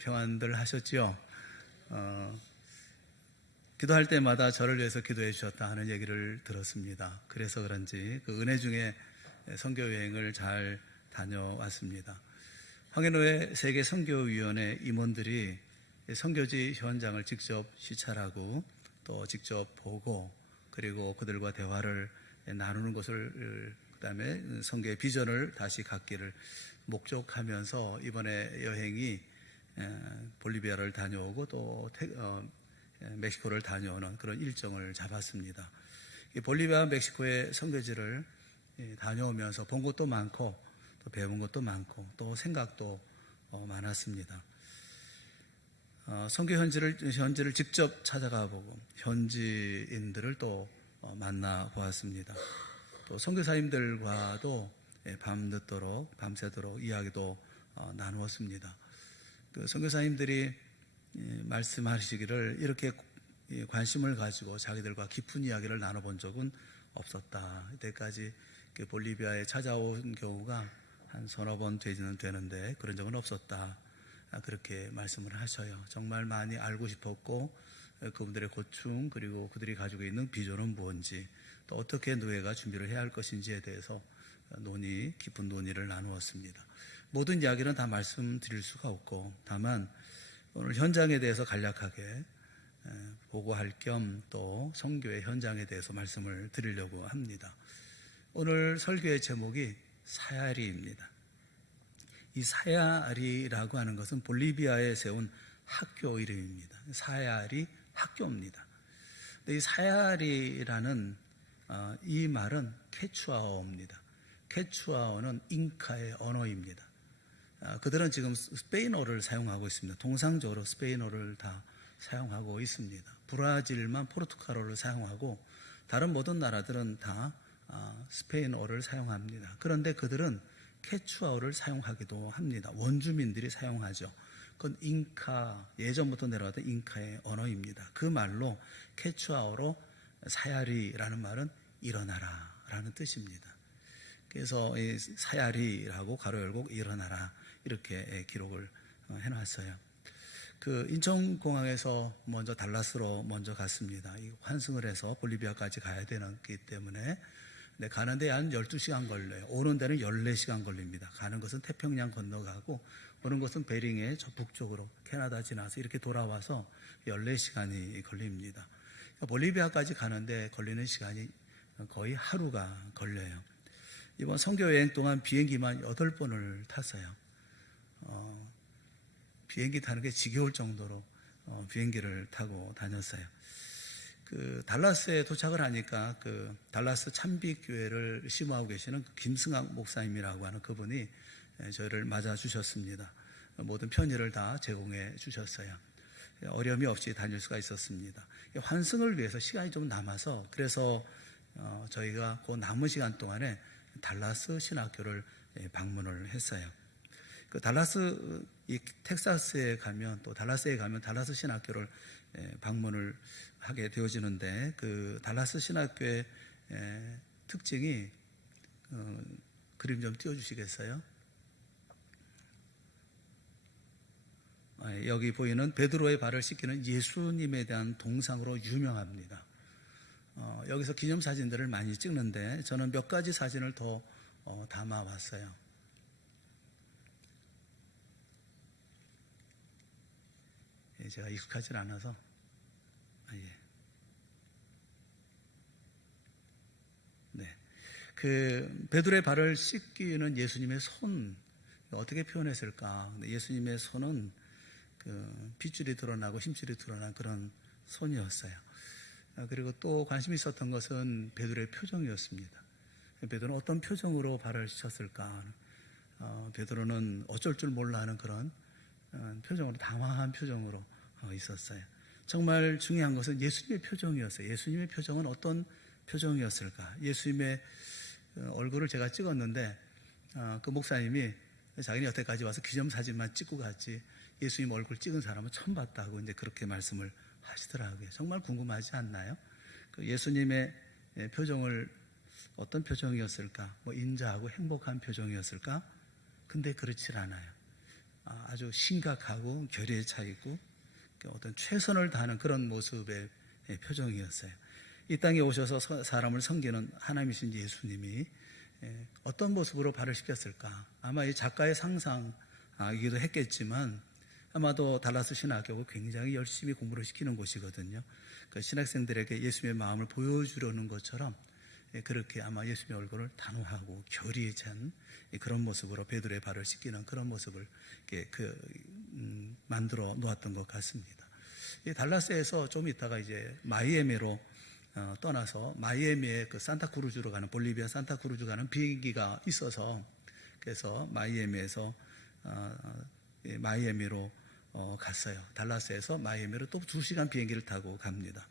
평안들 하셨지요? 기도할 때마다 저를 위해서 기도해 주셨다 하는 얘기를 들었습니다. 그래서 그런지 그 은혜 중에 선교여행을 잘 다녀왔습니다. 황해노회 세계 선교위원회 임원들이 선교지 현장을 직접 시찰하고 또 직접 보고 그리고 그들과 대화를 나누는 것을 그다음에 선교의 비전을 다시 갖기를 목적하면서 이번에 여행이 볼리비아를 다녀오고 또 멕시코를 다녀오는 그런 일정을 잡았습니다. 볼리비아, 멕시코의 선교지를 다녀오면서 본 것도 많고 또 배운 것도 많고 또 생각도 많았습니다. 선교 현지를 직접 찾아가 보고 현지인들을 또 만나 보았습니다. 또 선교사님들과도 밤새도록 이야기도 나누었습니다. 그 선교사님들이 말씀하시기를 이렇게 관심을 가지고 자기들과 깊은 이야기를 나눠본 적은 없었다. 이때까지 볼리비아에 찾아온 경우가 한 서너 번 되지는 되는데 그런 적은 없었다. 그렇게 말씀을 하셔요. 정말 많이 알고 싶었고 그분들의 고충 그리고 그들이 가지고 있는 비전은 무엇인지 또 어떻게 노예가 준비를 해야 할 것인지에 대해서 깊은 논의를 나누었습니다. 모든 이야기는 다 말씀드릴 수가 없고 다만 오늘 현장에 대해서 간략하게 보고할 겸 또 선교의 현장에 대해서 말씀을 드리려고 합니다. 오늘 설교의 제목이 사야리입니다. 이 사야리라고 하는 것은 볼리비아에 세운 학교 이름입니다. 사야리 학교입니다. 근데 이 사야리라는 이 말은 케추아어입니다. 케추아어는 잉카의 언어입니다. 그들은 지금 스페인어를 사용하고 있습니다. 통상적으로 스페인어를 다 사용하고 있습니다. 브라질만 포르투갈어를 사용하고 다른 모든 나라들은 다 스페인어를 사용합니다. 그런데 그들은 케추아어를 사용하기도 합니다. 원주민들이 사용하죠. 그건 잉카, 예전부터 내려왔던 잉카의 언어입니다. 그 말로 케추아어로 사야리라는 말은 일어나라 라는 뜻입니다. 그래서 이 사야리라고 가로 열고 일어나라 이렇게 기록을 해놨어요. 그 인천공항에서 먼저 달라스로 먼저 갔습니다. 환승을 해서 볼리비아까지 가야 되기 때문에 가는 데 한 12시간 걸려요. 오는 데는 14시간 걸립니다. 가는 것은 태평양 건너가고 오는 것은 베링의 저 북쪽으로 캐나다 지나서 이렇게 돌아와서 14시간이 걸립니다. 볼리비아까지 가는데 걸리는 시간이 거의 하루가 걸려요. 이번 선교여행 동안 비행기만 8번을 탔어요. 비행기 타는 게 지겨울 정도로 비행기를 타고 다녔어요. 그 달라스에 도착을 하니까 그 달라스 참빛교회를 심호하고 계시는 김승학 목사님이라고 하는 그분이 저희를 맞아 주셨습니다. 모든 편의를 다 제공해 주셨어요. 어려움이 없이 다닐 수가 있었습니다. 환승을 위해서 시간이 좀 남아서 그래서 저희가 그 남은 시간 동안에 달라스 신학교를 방문을 했어요. 그 달라스 텍사스에 가면 또 달라스에 가면 달라스 신학교를 방문을 하게 되어지는데 그 달라스 신학교의 특징이 그림 좀 띄워주시겠어요? 여기 보이는 베드로의 발을 씻기는 예수님에 대한 동상으로 유명합니다. 여기서 기념사진들을 많이 찍는데 저는 몇 가지 사진을 더 담아왔어요. 제가 익숙하지 않아서 네, 그 베드로의 발을 씻기는 예수님의 손 어떻게 표현했을까? 예수님의 손은 그 핏줄이 드러나고 힘줄이 드러난 그런 손이었어요. 그리고 또 관심이 있었던 것은 베드로의 표정이었습니다. 베드로는 어떤 표정으로 발을 씻었을까? 베드로는 어쩔 줄 몰라 하는 그런 표정으로 당황한 표정으로 있었어요. 정말 중요한 것은 예수님의 표정이었어요. 예수님의 표정은 어떤 표정이었을까? 예수님의 얼굴을 제가 찍었는데 그 목사님이 자기는 여태까지 와서 기념사진만 찍고 갔지 예수님 얼굴 찍은 사람은 처음 봤다고 이제 그렇게 말씀을 하시더라고요. 정말 궁금하지 않나요? 그 예수님의 표정을 어떤 표정이었을까? 인자하고 행복한 표정이었을까? 근데 그렇지 않아요. 아주 심각하고 결의에 차 있고 어떤 최선을 다하는 그런 모습의 표정이었어요. 이 땅에 오셔서 사람을 섬기는 하나님이신 예수님이 어떤 모습으로 발을 씻겼을까? 아마 이 작가의 상상이기도 했겠지만 아마도 달라스 신학교가 굉장히 열심히 공부를 시키는 곳이거든요. 그 신학생들에게 예수님의 마음을 보여주려는 것처럼 그렇게 아마 예수님의 얼굴을 단호하고 결의에 찬 그런 모습으로 베드로의 발을 씻기는 그런 모습을 만들어 놓았던 것 같습니다. 달라스에서 좀 있다가 이제 마이애미로 떠나서 마이애미의 그 산타크루즈로 가는 볼리비아 산타크루즈 가는 비행기가 있어서 그래서 마이애미에서 마이애미로 갔어요. 달라스에서 마이애미로 또 2시간 비행기를 타고 갑니다.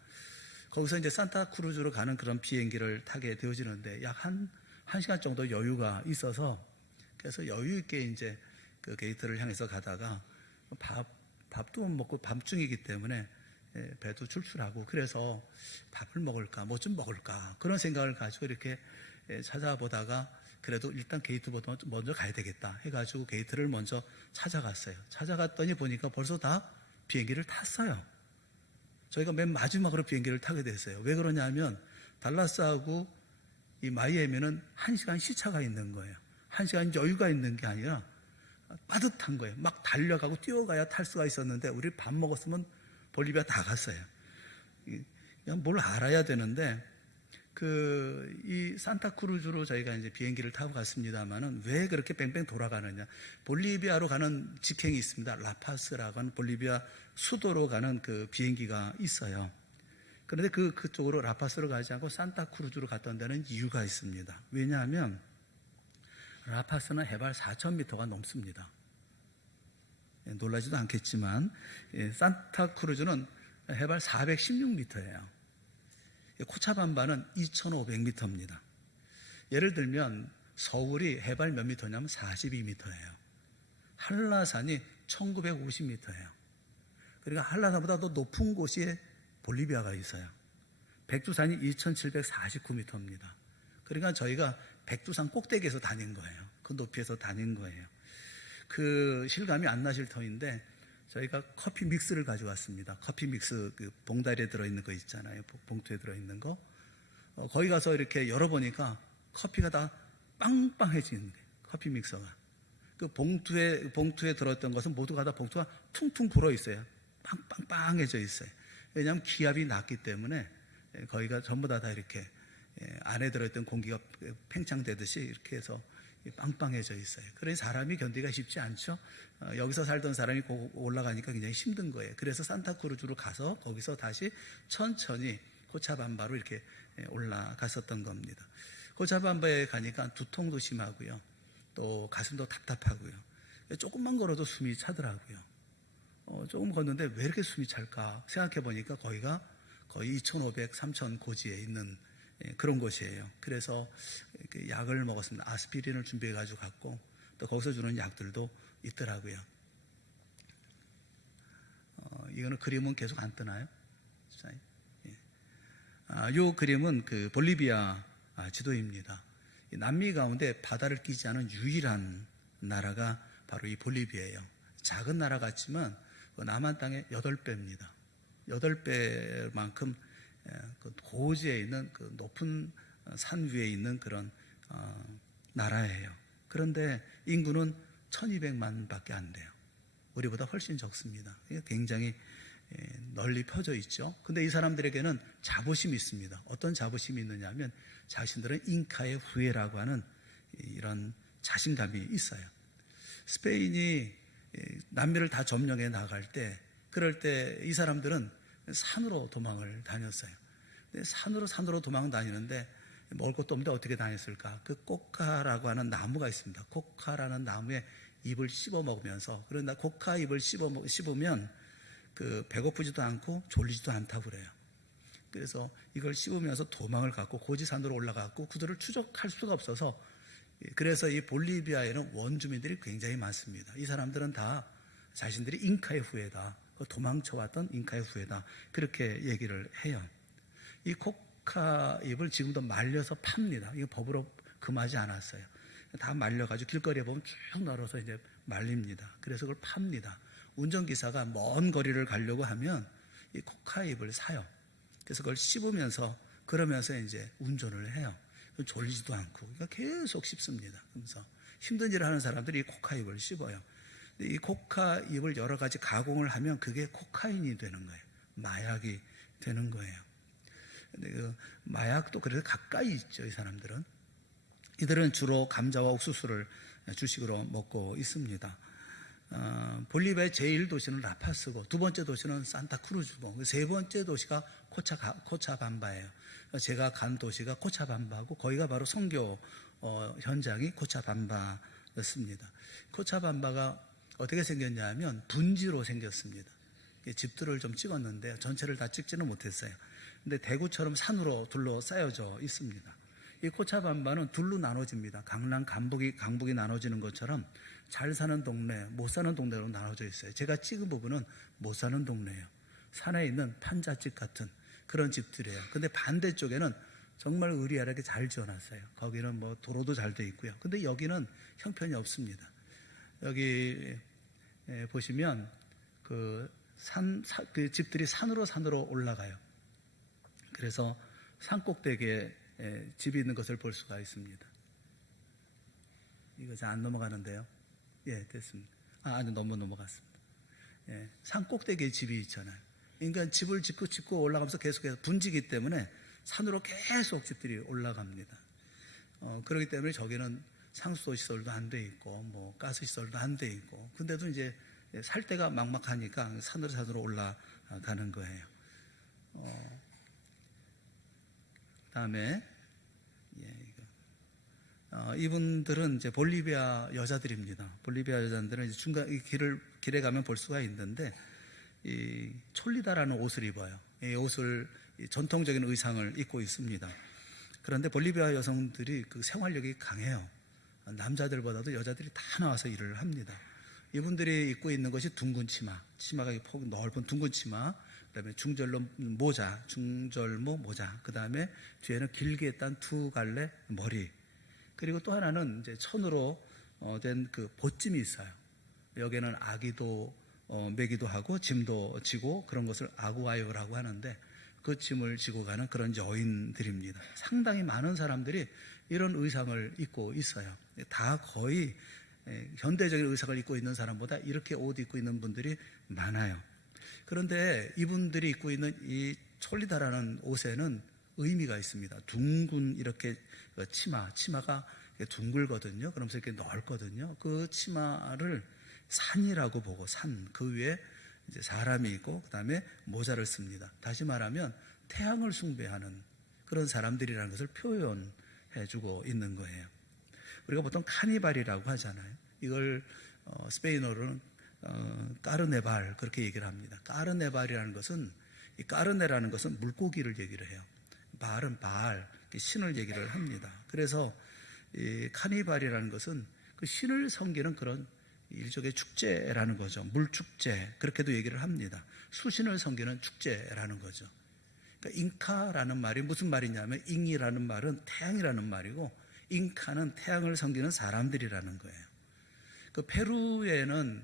거기서 이제 산타크루즈로 가는 그런 비행기를 타게 되어지는데 약 1시간 정도 여유가 있어서 그래서 여유 있게 이제 그 게이트를 향해서 가다가 밥도 못 먹고 밤중이기 때문에 배도 출출하고 그래서 밥을 먹을까 뭐 좀 먹을까 그런 생각을 가지고 이렇게 찾아보다가 그래도 일단 게이트보다 먼저 가야 되겠다 해가지고 게이트를 먼저 찾아갔어요. 찾아갔더니 보니까 벌써 다 비행기를 탔어요. 저희가 맨 마지막으로 비행기를 타게 됐어요. 왜 그러냐면 달라스하고 이 마이애미는 1시간 시차가 있는 거예요. 1시간 여유가 있는 게 아니라 빠듯한 거예요. 막 달려가고 뛰어가야 탈 수가 있었는데 우리 밥 먹었으면 볼리비아 다 갔어요. 그냥 뭘 알아야 되는데 이 산타크루즈로 저희가 이제 비행기를 타고 갔습니다만은 왜 그렇게 뺑뺑 돌아가느냐? 볼리비아로 가는 직행이 있습니다. 라파스라고 하는 볼리비아 수도로 가는 그 비행기가 있어요. 그런데 그쪽으로 라파스로 가지 않고 산타크루즈로 갔던 데는 이유가 있습니다. 왜냐하면 라파스는 해발 4,000m가 넘습니다. 놀라지도 않겠지만 산타크루즈는 해발 416m예요. 코차반바는 2,500m입니다. 예를 들면 서울이 해발 몇 미터냐면 42m예요. 한라산이 1950m예요. 그러니까 한라산보다 더 높은 곳이 볼리비아가 있어요. 백두산이 2,749m입니다. 그러니까 저희가 백두산 꼭대기에서 다닌 거예요. 그 높이에서 다닌 거예요. 그 실감이 안 나실 터인데 저희가 커피 믹스를 가져왔습니다. 커피 믹스 그 봉다리에 들어있는 거 있잖아요. 봉투에 들어있는 거. 거기 가서 이렇게 열어보니까 커피가 다 빵빵해지는 거예요. 커피 믹서가. 그 봉투에 들어있던 것은 모두가 다 봉투가 퉁퉁 불어 있어요. 빵빵빵해져 있어요. 왜냐하면 기압이 낮기 때문에 거기가 전부 다 이렇게 안에 들어있던 공기가 팽창되듯이 이렇게 해서 빵빵해져 있어요. 그래서 사람이 견디기가 쉽지 않죠. 여기서 살던 사람이 올라가니까 굉장히 힘든 거예요. 그래서 산타크루즈로 가서 거기서 다시 천천히 코차반바로 이렇게 올라갔었던 겁니다. 코차반바에 가니까 두통도 심하고요. 또 가슴도 답답하고요. 조금만 걸어도 숨이 차더라고요. 조금 걷는데 왜 이렇게 숨이 찰까 생각해 보니까 거기가 거의 2,500, 3,000 고지에 있는 그런 곳이에요. 그래서 약을 먹었습니다. 아스피린을 준비해 가지고 갔고 또 거기서 주는 약들도 있더라고요. 이거는 그림은 계속 안 뜨나요? 이 그림은 그 볼리비아 지도입니다. 남미 가운데 바다를 끼지 않은 유일한 나라가 바로 이 볼리비아예요. 작은 나라 같지만 남한 땅의 8배입니다. 8배만큼 그 고지에 있는 그 높은 산 위에 있는 그런 나라예요. 그런데 인구는 1,200만 밖에 안 돼요. 우리보다 훨씬 적습니다. 굉장히 널리 펴져 있죠. 근데 이 사람들에게는 자부심이 있습니다. 어떤 자부심이 있느냐 하면 자신들은 잉카의 후예라고 하는 이런 자신감이 있어요. 스페인이 남미를 다 점령해 나갈 때 그럴 때 이 사람들은 산으로 도망을 다녔어요. 근데 산으로 도망 다니는데 먹을 것도 없는데 어떻게 다녔을까? 그 코카라고 하는 나무가 있습니다. 코카라는 나무에 잎을 씹어 먹으면서 그런데 코카 잎을 씹으면 그 배고프지도 않고 졸리지도 않다고 그래요. 그래서 이걸 씹으면서 도망을 갔고 고지산으로 올라갔고 그들을 추적할 수가 없어서 그래서 이 볼리비아에는 원주민들이 굉장히 많습니다. 이 사람들은 다 자신들이 잉카의 후예다. 도망쳐왔던 잉카의 후예다. 그렇게 얘기를 해요. 이 코카 잎을 지금도 말려서 팝니다. 이거 법으로 금하지 않았어요. 다 말려가지고 길거리에 보면 쭉 널어서 이제 말립니다. 그래서 그걸 팝니다. 운전기사가 먼 거리를 가려고 하면 이 코카잎을 사요. 그래서 그걸 씹으면서 그러면서 이제 운전을 해요. 졸리지도 않고 그러니까 계속 씹습니다. 그래서 힘든 일을 하는 사람들이 이 코카잎을 씹어요. 이 코카잎을 여러 가지 가공을 하면 그게 코카인이 되는 거예요. 마약이 되는 거예요. 근데 그 마약도 그래서 가까이 있죠. 이 사람들은. 이들은 주로 감자와 옥수수를 주식으로 먹고 있습니다. 볼리비아의 제1도시는 라파스고 두 번째 도시는 산타크루즈고 세 번째 도시가 코차밤바예요. 제가 간 도시가 코차밤바고 거기가 바로 선교 현장이 코차밤바였습니다. 코차밤바가 어떻게 생겼냐면 분지로 생겼습니다. 집들을 좀 찍었는데 전체를 다 찍지는 못했어요. 근데 대구처럼 산으로 둘러싸여져 있습니다. 이 코차밤바는 둘로 나눠집니다. 강남, 강북이 나눠지는 것처럼 잘 사는 동네, 못 사는 동네로 나눠져 있어요. 제가 찍은 부분은 못 사는 동네예요. 산에 있는 판잣집 같은 그런 집들이에요. 근데 반대쪽에는 정말 의리하게 잘 지어놨어요. 거기는 뭐 도로도 잘 돼 있고요. 근데 여기는 형편이 없습니다. 여기 보시면 그 집들이 산으로 올라가요. 그래서 산 꼭대기에 집이 있는 것을 볼 수가 있습니다. 이거 잘 안 넘어가는데요. 예, 됐습니다. 아니, 너무 넘어갔습니다. 예, 산 꼭대기에 집이 있잖아요. 그러니까 집을 짓고 올라가면서 계속해서 분지기 때문에 산으로 계속 집들이 올라갑니다. 그렇기 때문에 저기는 상수도 시설도 안 돼 있고, 뭐 가스 시설도 안 돼 있고, 근데도 이제 살 데가 막막하니까 산으로 올라가는 거예요. 다음에 이분들은 이제 볼리비아 여자들입니다. 볼리비아 여자들은 이제 중간 길에 가면 볼 수가 있는데 이 촐리다라는 옷을 입어요. 이 옷을 전통적인 의상을 입고 있습니다. 그런데 볼리비아 여성들이 그 생활력이 강해요. 남자들보다도 여자들이 다 나와서 일을 합니다. 이분들이 입고 있는 것이 둥근 치마가 폭 넓은 둥근 치마, 그다음에 중절모 모자, 그다음에 뒤에는 길게 딴 두 갈래 머리, 그리고 또 하나는 이제 천으로 된 그 보찜이 있어요. 여기는 아기도 매기도 하고 짐도 지고 그런 것을 아구아이어라고 하는데 그 짐을 지고 가는 그런 여인들입니다. 상당히 많은 사람들이 이런 의상을 입고 있어요. 다 거의 현대적인 의상을 입고 있는 사람보다 이렇게 옷 입고 있는 분들이 많아요. 그런데 이분들이 입고 있는 이 촐리다라는 옷에는 의미가 있습니다. 둥근 이렇게 치마가 둥글거든요. 그러면서 이렇게 넓거든요. 그 치마를 산이라고 보고 그 위에 이제 사람이 있고 그 다음에 모자를 씁니다. 다시 말하면 태양을 숭배하는 그런 사람들이라는 것을 표현해주고 있는 거예요. 우리가 보통 카니발이라고 하잖아요. 이걸 스페인어로는 까르네발 그렇게 얘기를 합니다. 까르네발이라는 것은 이 까르네라는 것은 물고기를 얘기를 해요. 발은 신을 얘기를 합니다. 그래서 이 카니발이라는 것은 그 신을 섬기는 그런 일종의 축제라는 거죠. 물축제 그렇게도 얘기를 합니다. 수신을 섬기는 축제라는 거죠. 그러니까 잉카라는 말이 무슨 말이냐면 잉이라는 말은 태양이라는 말이고 잉카는 태양을 섬기는 사람들이라는 거예요. 그 페루에는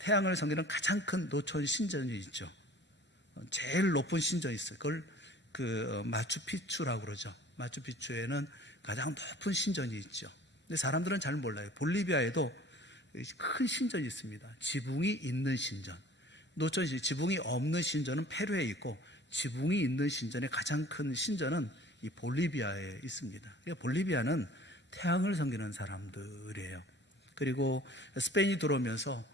태양을 섬기는 가장 큰 노천 신전이 있죠. 제일 높은 신전이 있어요. 그걸 마추픽추라고 그러죠. 마추픽추에는 가장 높은 신전이 있죠. 근데 사람들은 잘 몰라요. 볼리비아에도 큰 신전이 있습니다. 지붕이 있는 신전. 지붕이 없는 신전은 페루에 있고 지붕이 있는 신전의 가장 큰 신전은 이 볼리비아에 있습니다. 그러니까 볼리비아는 태양을 섬기는 사람들이에요. 그리고 스페인이 그러면서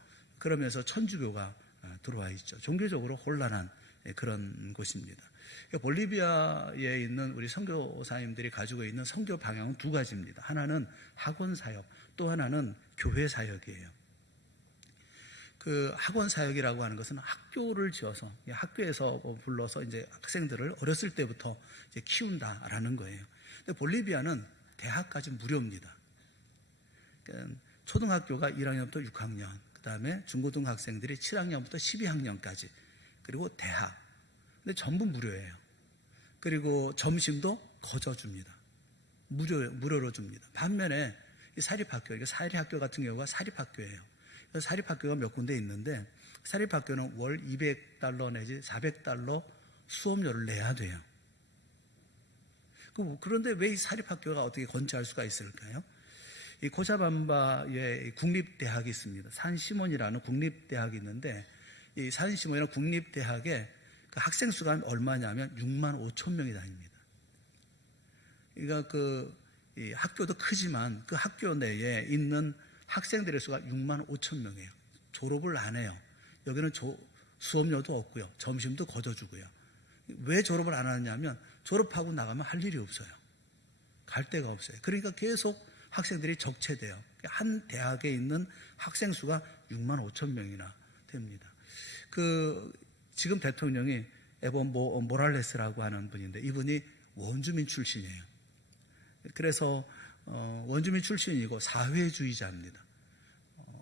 천주교가 들어와 있죠. 종교적으로 혼란한 그런 곳입니다. 그러니까 볼리비아에 있는 우리 선교사님들이 가지고 있는 선교 방향은 두 가지입니다. 하나는 학원 사역, 또 하나는 교회 사역이에요. 그 학원 사역이라고 하는 것은 학교를 지어서 학교에서 불러서 이제 학생들을 어렸을 때부터 이제 키운다라는 거예요. 근데 볼리비아는 대학까지 무료입니다. 그러니까 초등학교가 1학년부터 6학년, 그 다음에 중고등학생들이 7학년부터 12학년까지, 그리고 대학. 근데 전부 무료예요. 그리고 점심도 거저 줍니다. 무료로 줍니다. 반면에 이 사립학교 같은 경우가 사립학교예요. 사립학교가 몇 군데 있는데 사립학교는 월 $200 내지 $400 수업료를 내야 돼요. 그런데 왜 이 사립학교가 어떻게 건재할 수가 있을까요? 이 코차밤바에 국립대학이 있습니다. 산시몬이라는 국립대학이 있는데 이 산시몬이라는 국립대학에 그 학생 수가 얼마냐면 6만 5천 명이 다닙니다. 그러니까 이 학교도 크지만 그 학교 내에 있는 학생들의 수가 6만 5천 명이에요. 졸업을 안 해요. 여기는 수업료도 없고요. 점심도 거둬주고요. 왜 졸업을 안 하느냐면 졸업하고 나가면 할 일이 없어요. 갈 데가 없어요. 그러니까 계속 학생들이 적체돼요. 한 대학에 있는 학생 수가 6만 5천 명이나 됩니다. 지금 대통령이 에보 모랄레스라고 하는 분인데 이분이 원주민 출신이에요. 그래서 원주민 출신이고 사회주의자입니다.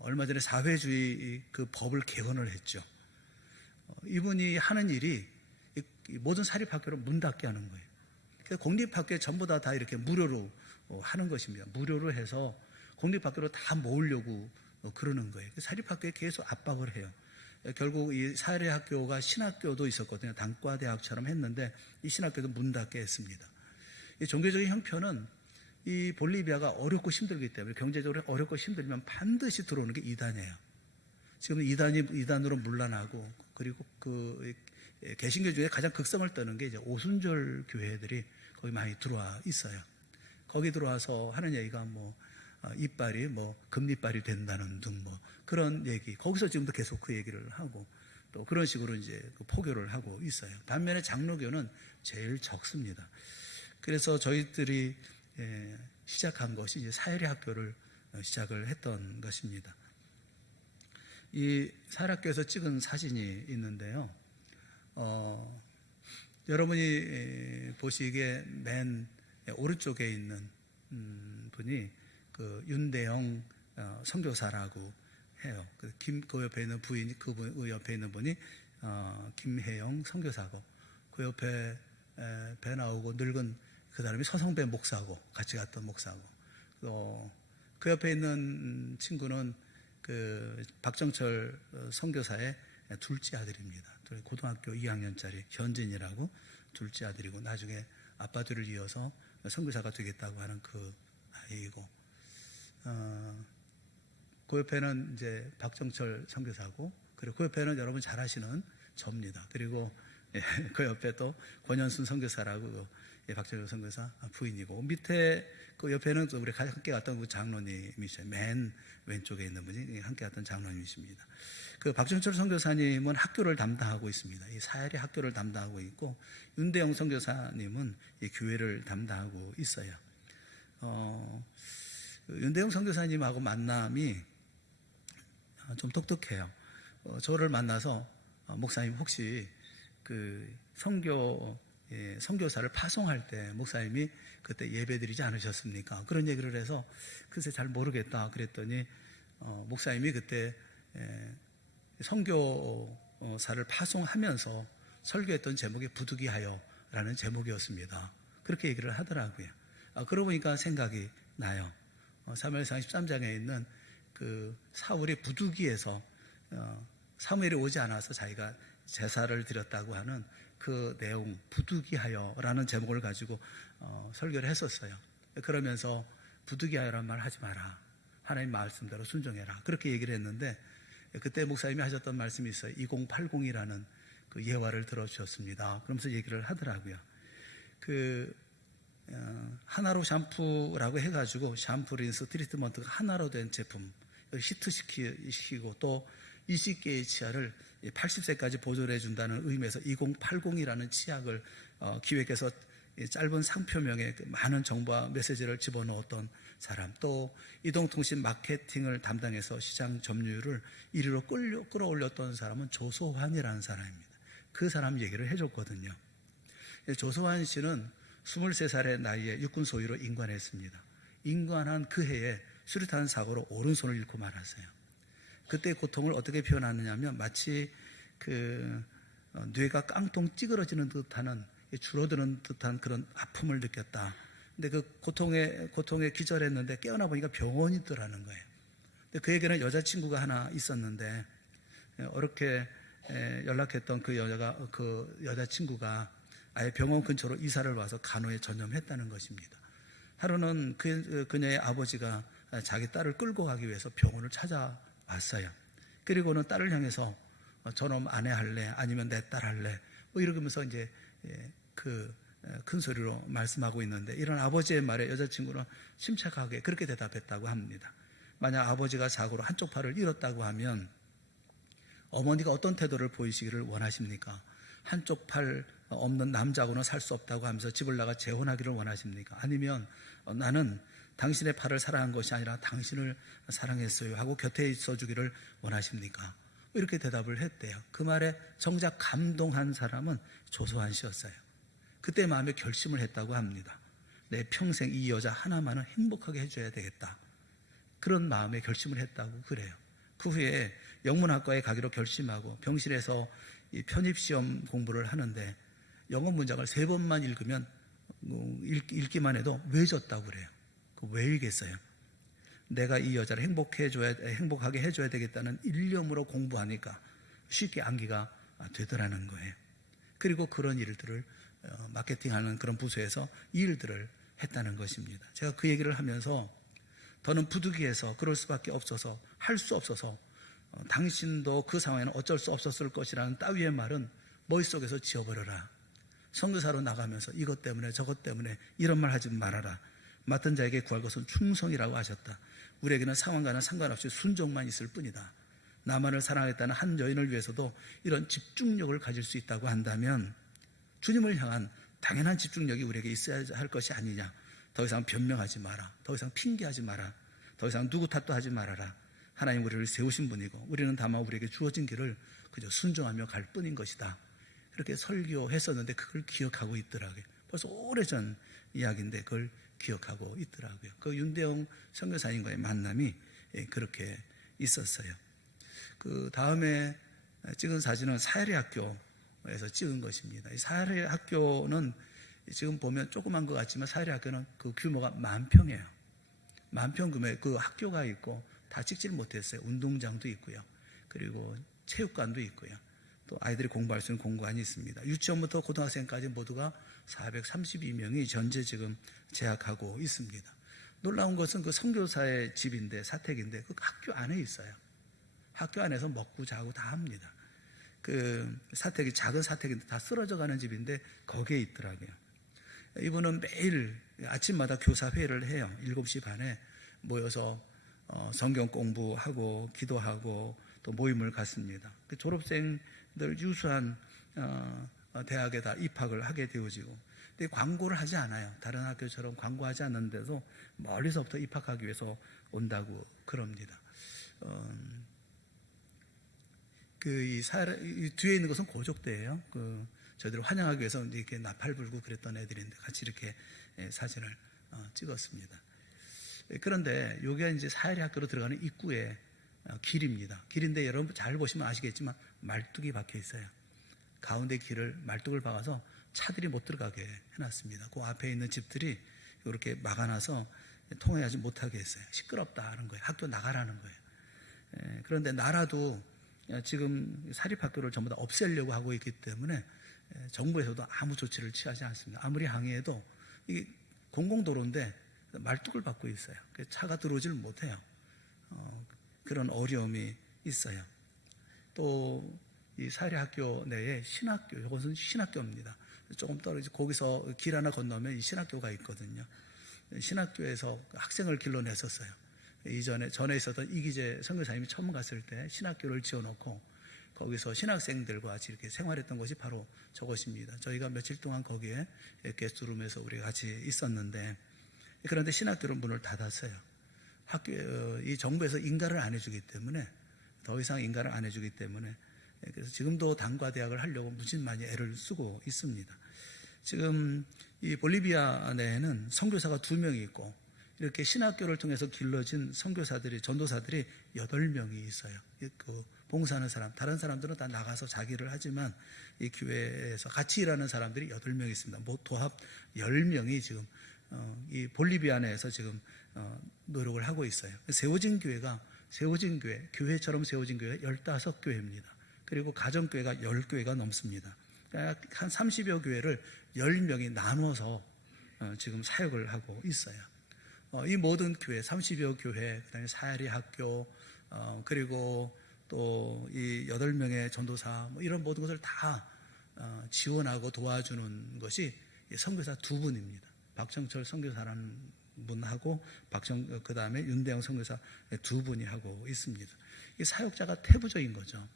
얼마 전에 사회주의 그 법을 개헌을 했죠. 이분이 하는 일이 모든 사립학교를 문 닫게 하는 거예요. 그래서 공립학교에 전부 다 이렇게 무료로 하는 것입니다. 무료로 해서 공립학교로 다 모으려고 그러는 거예요. 사립학교에 계속 압박을 해요. 결국 이 사립학교가 신학교도 있었거든요. 단과대학처럼 했는데 이 신학교도 문 닫게 했습니다. 이 종교적인 형편은 이 볼리비아가 어렵고 힘들기 때문에 경제적으로 어렵고 힘들면 반드시 들어오는 게 이단이에요. 지금 이단으로 물러나고 그리고 개신교 중에 가장 극성을 떠는 게 이제 오순절 교회들이 거기 많이 들어와 있어요. 거기 들어와서 하는 얘기가 이빨이 금리빨이 된다는 등 그런 얘기. 거기서 지금도 계속 그 얘기를 하고 또 그런 식으로 이제 포교를 하고 있어요. 반면에 장로교는 제일 적습니다. 그래서 저희들이 시작한 것이 이제 사회학교를 시작을 했던 것입니다. 이 사회학교에서 찍은 사진이 있는데요. 여러분이 보시기에 맨 오른쪽에 있는 분이 그 윤대영 선교사라고 해요. 그 옆에 있는 부인이 그 옆에 있는 분이 김혜영 선교사고 그 옆에 배 나오고 늙은 그 사람이 서성배 목사고 같이 갔던 목사고 그 옆에 있는 친구는 그 박정철 선교사의 둘째 아들입니다. 고등학교 2학년짜리 현진이라고 둘째 아들이고 나중에 아빠들을 이어서 선교사가 되겠다고 하는 그 아이고 그 옆에는 이제 박정철 선교사고 그리고 그 옆에는 여러분 잘 아시는 저입니다. 그리고 그 옆에 또 권현순 선교사라고 박정철 선교사 부인이고 밑에 그 옆에는 또 우리 함께 갔던 그 장로님이셔요. 맨 왼쪽에 있는 분이 함께 갔던 장로님이십니다. 그 박정철 선교사님은 학교를 담당하고 있습니다. 이 사회리 학교를 담당하고 있고 윤대영 선교사님은 이 교회를 담당하고 있어요. 윤대영 선교사님하고 만남이 좀 독특해요. 저를 만나서 목사님 혹시 그 선교사를 파송할 때 목사님이 그때 예배드리지 않으셨습니까? 그런 얘기를 해서 글쎄 잘 모르겠다 그랬더니 목사님이 그때 선교사를 파송하면서 설교했던 제목이 부득이하여라는 제목이었습니다. 그렇게 얘기를 하더라고요. 그러고 보니까 생각이 나요. 사무엘상 13장에 있는 그 사울이 부득이해서 사무엘이 오지 않아서 자기가 제사를 드렸다고 하는 그 내용 부득이하여라는 제목을 가지고 설교를 했었어요. 그러면서 부득이하여란 말 하지 마라. 하나님 말씀대로 순종해라. 그렇게 얘기를 했는데 그때 목사님이 하셨던 말씀이 있어요. 2080이라는 그 예화를 들어주셨습니다. 그러면서 얘기를 하더라고요. 하나로 샴푸라고 해가지고 샴푸, 린스, 트리트먼트가 하나로 된 제품 히트시키고 또 20개의 치약을 80세까지 보존해 준다는 의미에서 2080이라는 치약을 기획해서 짧은 상표명에 많은 정보와 메시지를 집어넣었던 사람, 또 이동통신 마케팅을 담당해서 시장 점유율을 1위로 끌어올렸던 사람은 조소환이라는 사람입니다. 그 사람 얘기를 해줬거든요. 조소환 씨는 23살의 나이에 육군 소위로 임관했습니다. 임관한 그 해에 수류탄 사고로 오른손을 잃고 말았어요. 그때 고통을 어떻게 표현하느냐면 마치 뇌가 깡통 찌그러지는 듯하는 줄어드는 듯한 그런 아픔을 느꼈다. 근데 그 고통에 기절했는데 깨어나 보니까 병원이 있더라는 거예요. 그에게는 여자친구가 하나 있었는데 어렵게 연락했던 그 여자친구가 아예 병원 근처로 이사를 와서 간호에 전념했다는 것입니다. 하루는 그녀의 아버지가 자기 딸을 끌고 가기 위해서 병원을 찾아왔어요. 그리고는 딸을 향해서 저놈 아내 할래? 아니면 내 딸 할래? 이러면서 이제 큰 소리로 말씀하고 있는데, 이런 아버지의 말에 여자친구는 침착하게 그렇게 대답했다고 합니다. 만약 아버지가 사고로 한쪽 팔을 잃었다고 하면 어머니가 어떤 태도를 보이시기를 원하십니까? 한쪽 팔 없는 남자하고는 살 수 없다고 하면서 집을 나가 재혼하기를 원하십니까? 아니면 나는 당신의 팔을 사랑한 것이 아니라 당신을 사랑했어요 하고 곁에 있어주기를 원하십니까? 이렇게 대답을 했대요. 그 말에 정작 감동한 사람은 조소한 씨였어요. 그때 마음에 결심을 했다고 합니다. 내 평생 이 여자 하나만은 행복하게 해줘야 되겠다. 그런 마음에 결심을 했다고 그래요. 그 후에 영문학과에 가기로 결심하고 병실에서 이 편입시험 공부를 하는데 영어 문장을 3번만 읽으면 읽기만 해도 외졌다고 그래요. 왜 읽겠어요? 내가 이 여자를 행복하게 해줘야 되겠다는 일념으로 공부하니까 쉽게 암기가 되더라는 거예요. 그리고 그런 일들을 마케팅하는 그런 부서에서 이 일들을 했다는 것입니다. 제가 그 얘기를 하면서 더는 부득이해서 그럴 수밖에 없어서 할 수 없어서 당신도 그 상황에는 어쩔 수 없었을 것이라는 따위의 말은 머릿속에서 지워버려라. 선교사로 나가면서 이것 때문에 저것 때문에 이런 말 하지 말아라. 맡은 자에게 구할 것은 충성이라고 하셨다. 우리에게는 상황과는 상관없이 순종만 있을 뿐이다. 나만을 사랑하겠다는 한 여인을 위해서도 이런 집중력을 가질 수 있다고 한다면 주님을 향한 당연한 집중력이 우리에게 있어야 할 것이 아니냐. 더 이상 변명하지 마라. 더 이상 핑계하지 마라. 더 이상 누구 탓도 하지 말아라. 하나님 우리를 세우신 분이고 우리는 다만 우리에게 주어진 길을 그저 순종하며 갈 뿐인 것이다. 그렇게 설교했었는데 그걸 기억하고 있더라고요. 벌써 오래전 이야기인데 그걸 기억하고 있더라고요. 그 윤대영 선교사님과의 만남이 그렇게 있었어요. 그 다음에 찍은 사진은 사회리 학교에서 찍은 것입니다. 이 사회리 학교는 지금 보면 조그만 것 같지만 사회리 학교는 그 규모가 10,000평이에요. 10,000 규모의 그 학교가 있고 다 찍질 못했어요. 운동장도 있고요. 그리고 체육관도 있고요. 또 아이들이 공부할 수 있는 공간이 있습니다. 유치원부터 고등학생까지 모두가 432명이 전체 지금 재학하고 있습니다. 놀라운 것은 그 선교사의 집인데, 사택인데 그 학교 안에 있어요. 학교 안에서 먹고 자고 다 합니다. 그 사택이 작은 사택인데 다 쓰러져 가는 집인데 거기에 있더라고요. 이분은 매일 아침마다 교사회를 해요. 7시 반에 모여서 성경 공부하고 기도하고 또 모임을 갖습니다. 그 졸업생들 유수한 대학에 다 입학을 하게 되어지고, 근데 광고를 하지 않아요. 다른 학교처럼 광고하지 않는데도 멀리서부터 입학하기 위해서 온다고 그럽니다. 이 뒤에 있는 것은 고족대예요. 저희들을 환영하기 위해서 이렇게 나팔 불고 그랬던 애들인데 같이 이렇게 사진을 찍었습니다. 그런데 여기가 이제 사회리 학교로 들어가는 입구의 길입니다. 길인데 여러분 잘 보시면 아시겠지만 말뚝이 박혀 있어요. 가운데 길을 말뚝을 박아서 차들이 못 들어가게 해놨습니다. 그 앞에 있는 집들이 이렇게 막아놔서 통행하지 못하게 했어요. 시끄럽다는 거예요. 학교 나가라는 거예요. 그런데 나라도 지금 사립학교를 전부 다 없애려고 하고 있기 때문에 정부에서도 아무 조치를 취하지 않습니다. 아무리 항의해도 이게 공공도로인데 말뚝을 박고 있어요. 차가 들어오질 못해요. 그런 어려움이 있어요. 또 이 사립학교 내에 신학교, 이것은 신학교입니다. 조금 떨어져 거기서 길 하나 건너면 이 신학교가 있거든요. 신학교에서 학생을 길러냈었어요. 전에 있었던 이기재 선교사님이 처음 갔을 때 신학교를 지어놓고 거기서 신학생들과 같이 이렇게 생활했던 것이 바로 저것입니다. 저희가 며칠 동안 거기에 게스트룸에서 우리가 같이 있었는데, 그런데 신학교는 문을 닫았어요. 이 정부에서 인가를 안 해주기 때문에, 더 이상 인가를 안 해주기 때문에, 그래서 지금도 단과 대학을 하려고 무진 많이 애를 쓰고 있습니다. 지금 이 볼리비아 내에는 선교사가 2명이 있고, 이렇게 신학교를 통해서 길러진 선교사들이, 전도사들이 8명이 있어요. 그 봉사하는 사람, 다른 사람들은 다 나가서 자기를 하지만 이 교회에서 같이 일하는 사람들이 8명이 있습니다. 도합 10명이 지금 이 볼리비아 내에서 지금 노력을 하고 있어요. 세워진 교회가 세워진 교회처럼 세워진 교회 15교회입니다. 그리고 가정교회가 10교회가 넘습니다. 그러니까 한 30여 교회를 10명이 나눠서 지금 사역을 하고 있어요. 이 모든 교회, 30여 교회, 그다음에 사야리 학교, 그리고 또 이 8명의 전도사, 이런 모든 것을 다 지원하고 도와주는 것이 선교사 2분입니다. 박정철 선교사라는 분하고 그 다음에 윤대영 선교사 2분이 하고 있습니다. 이 사역자가 태부적인 거죠.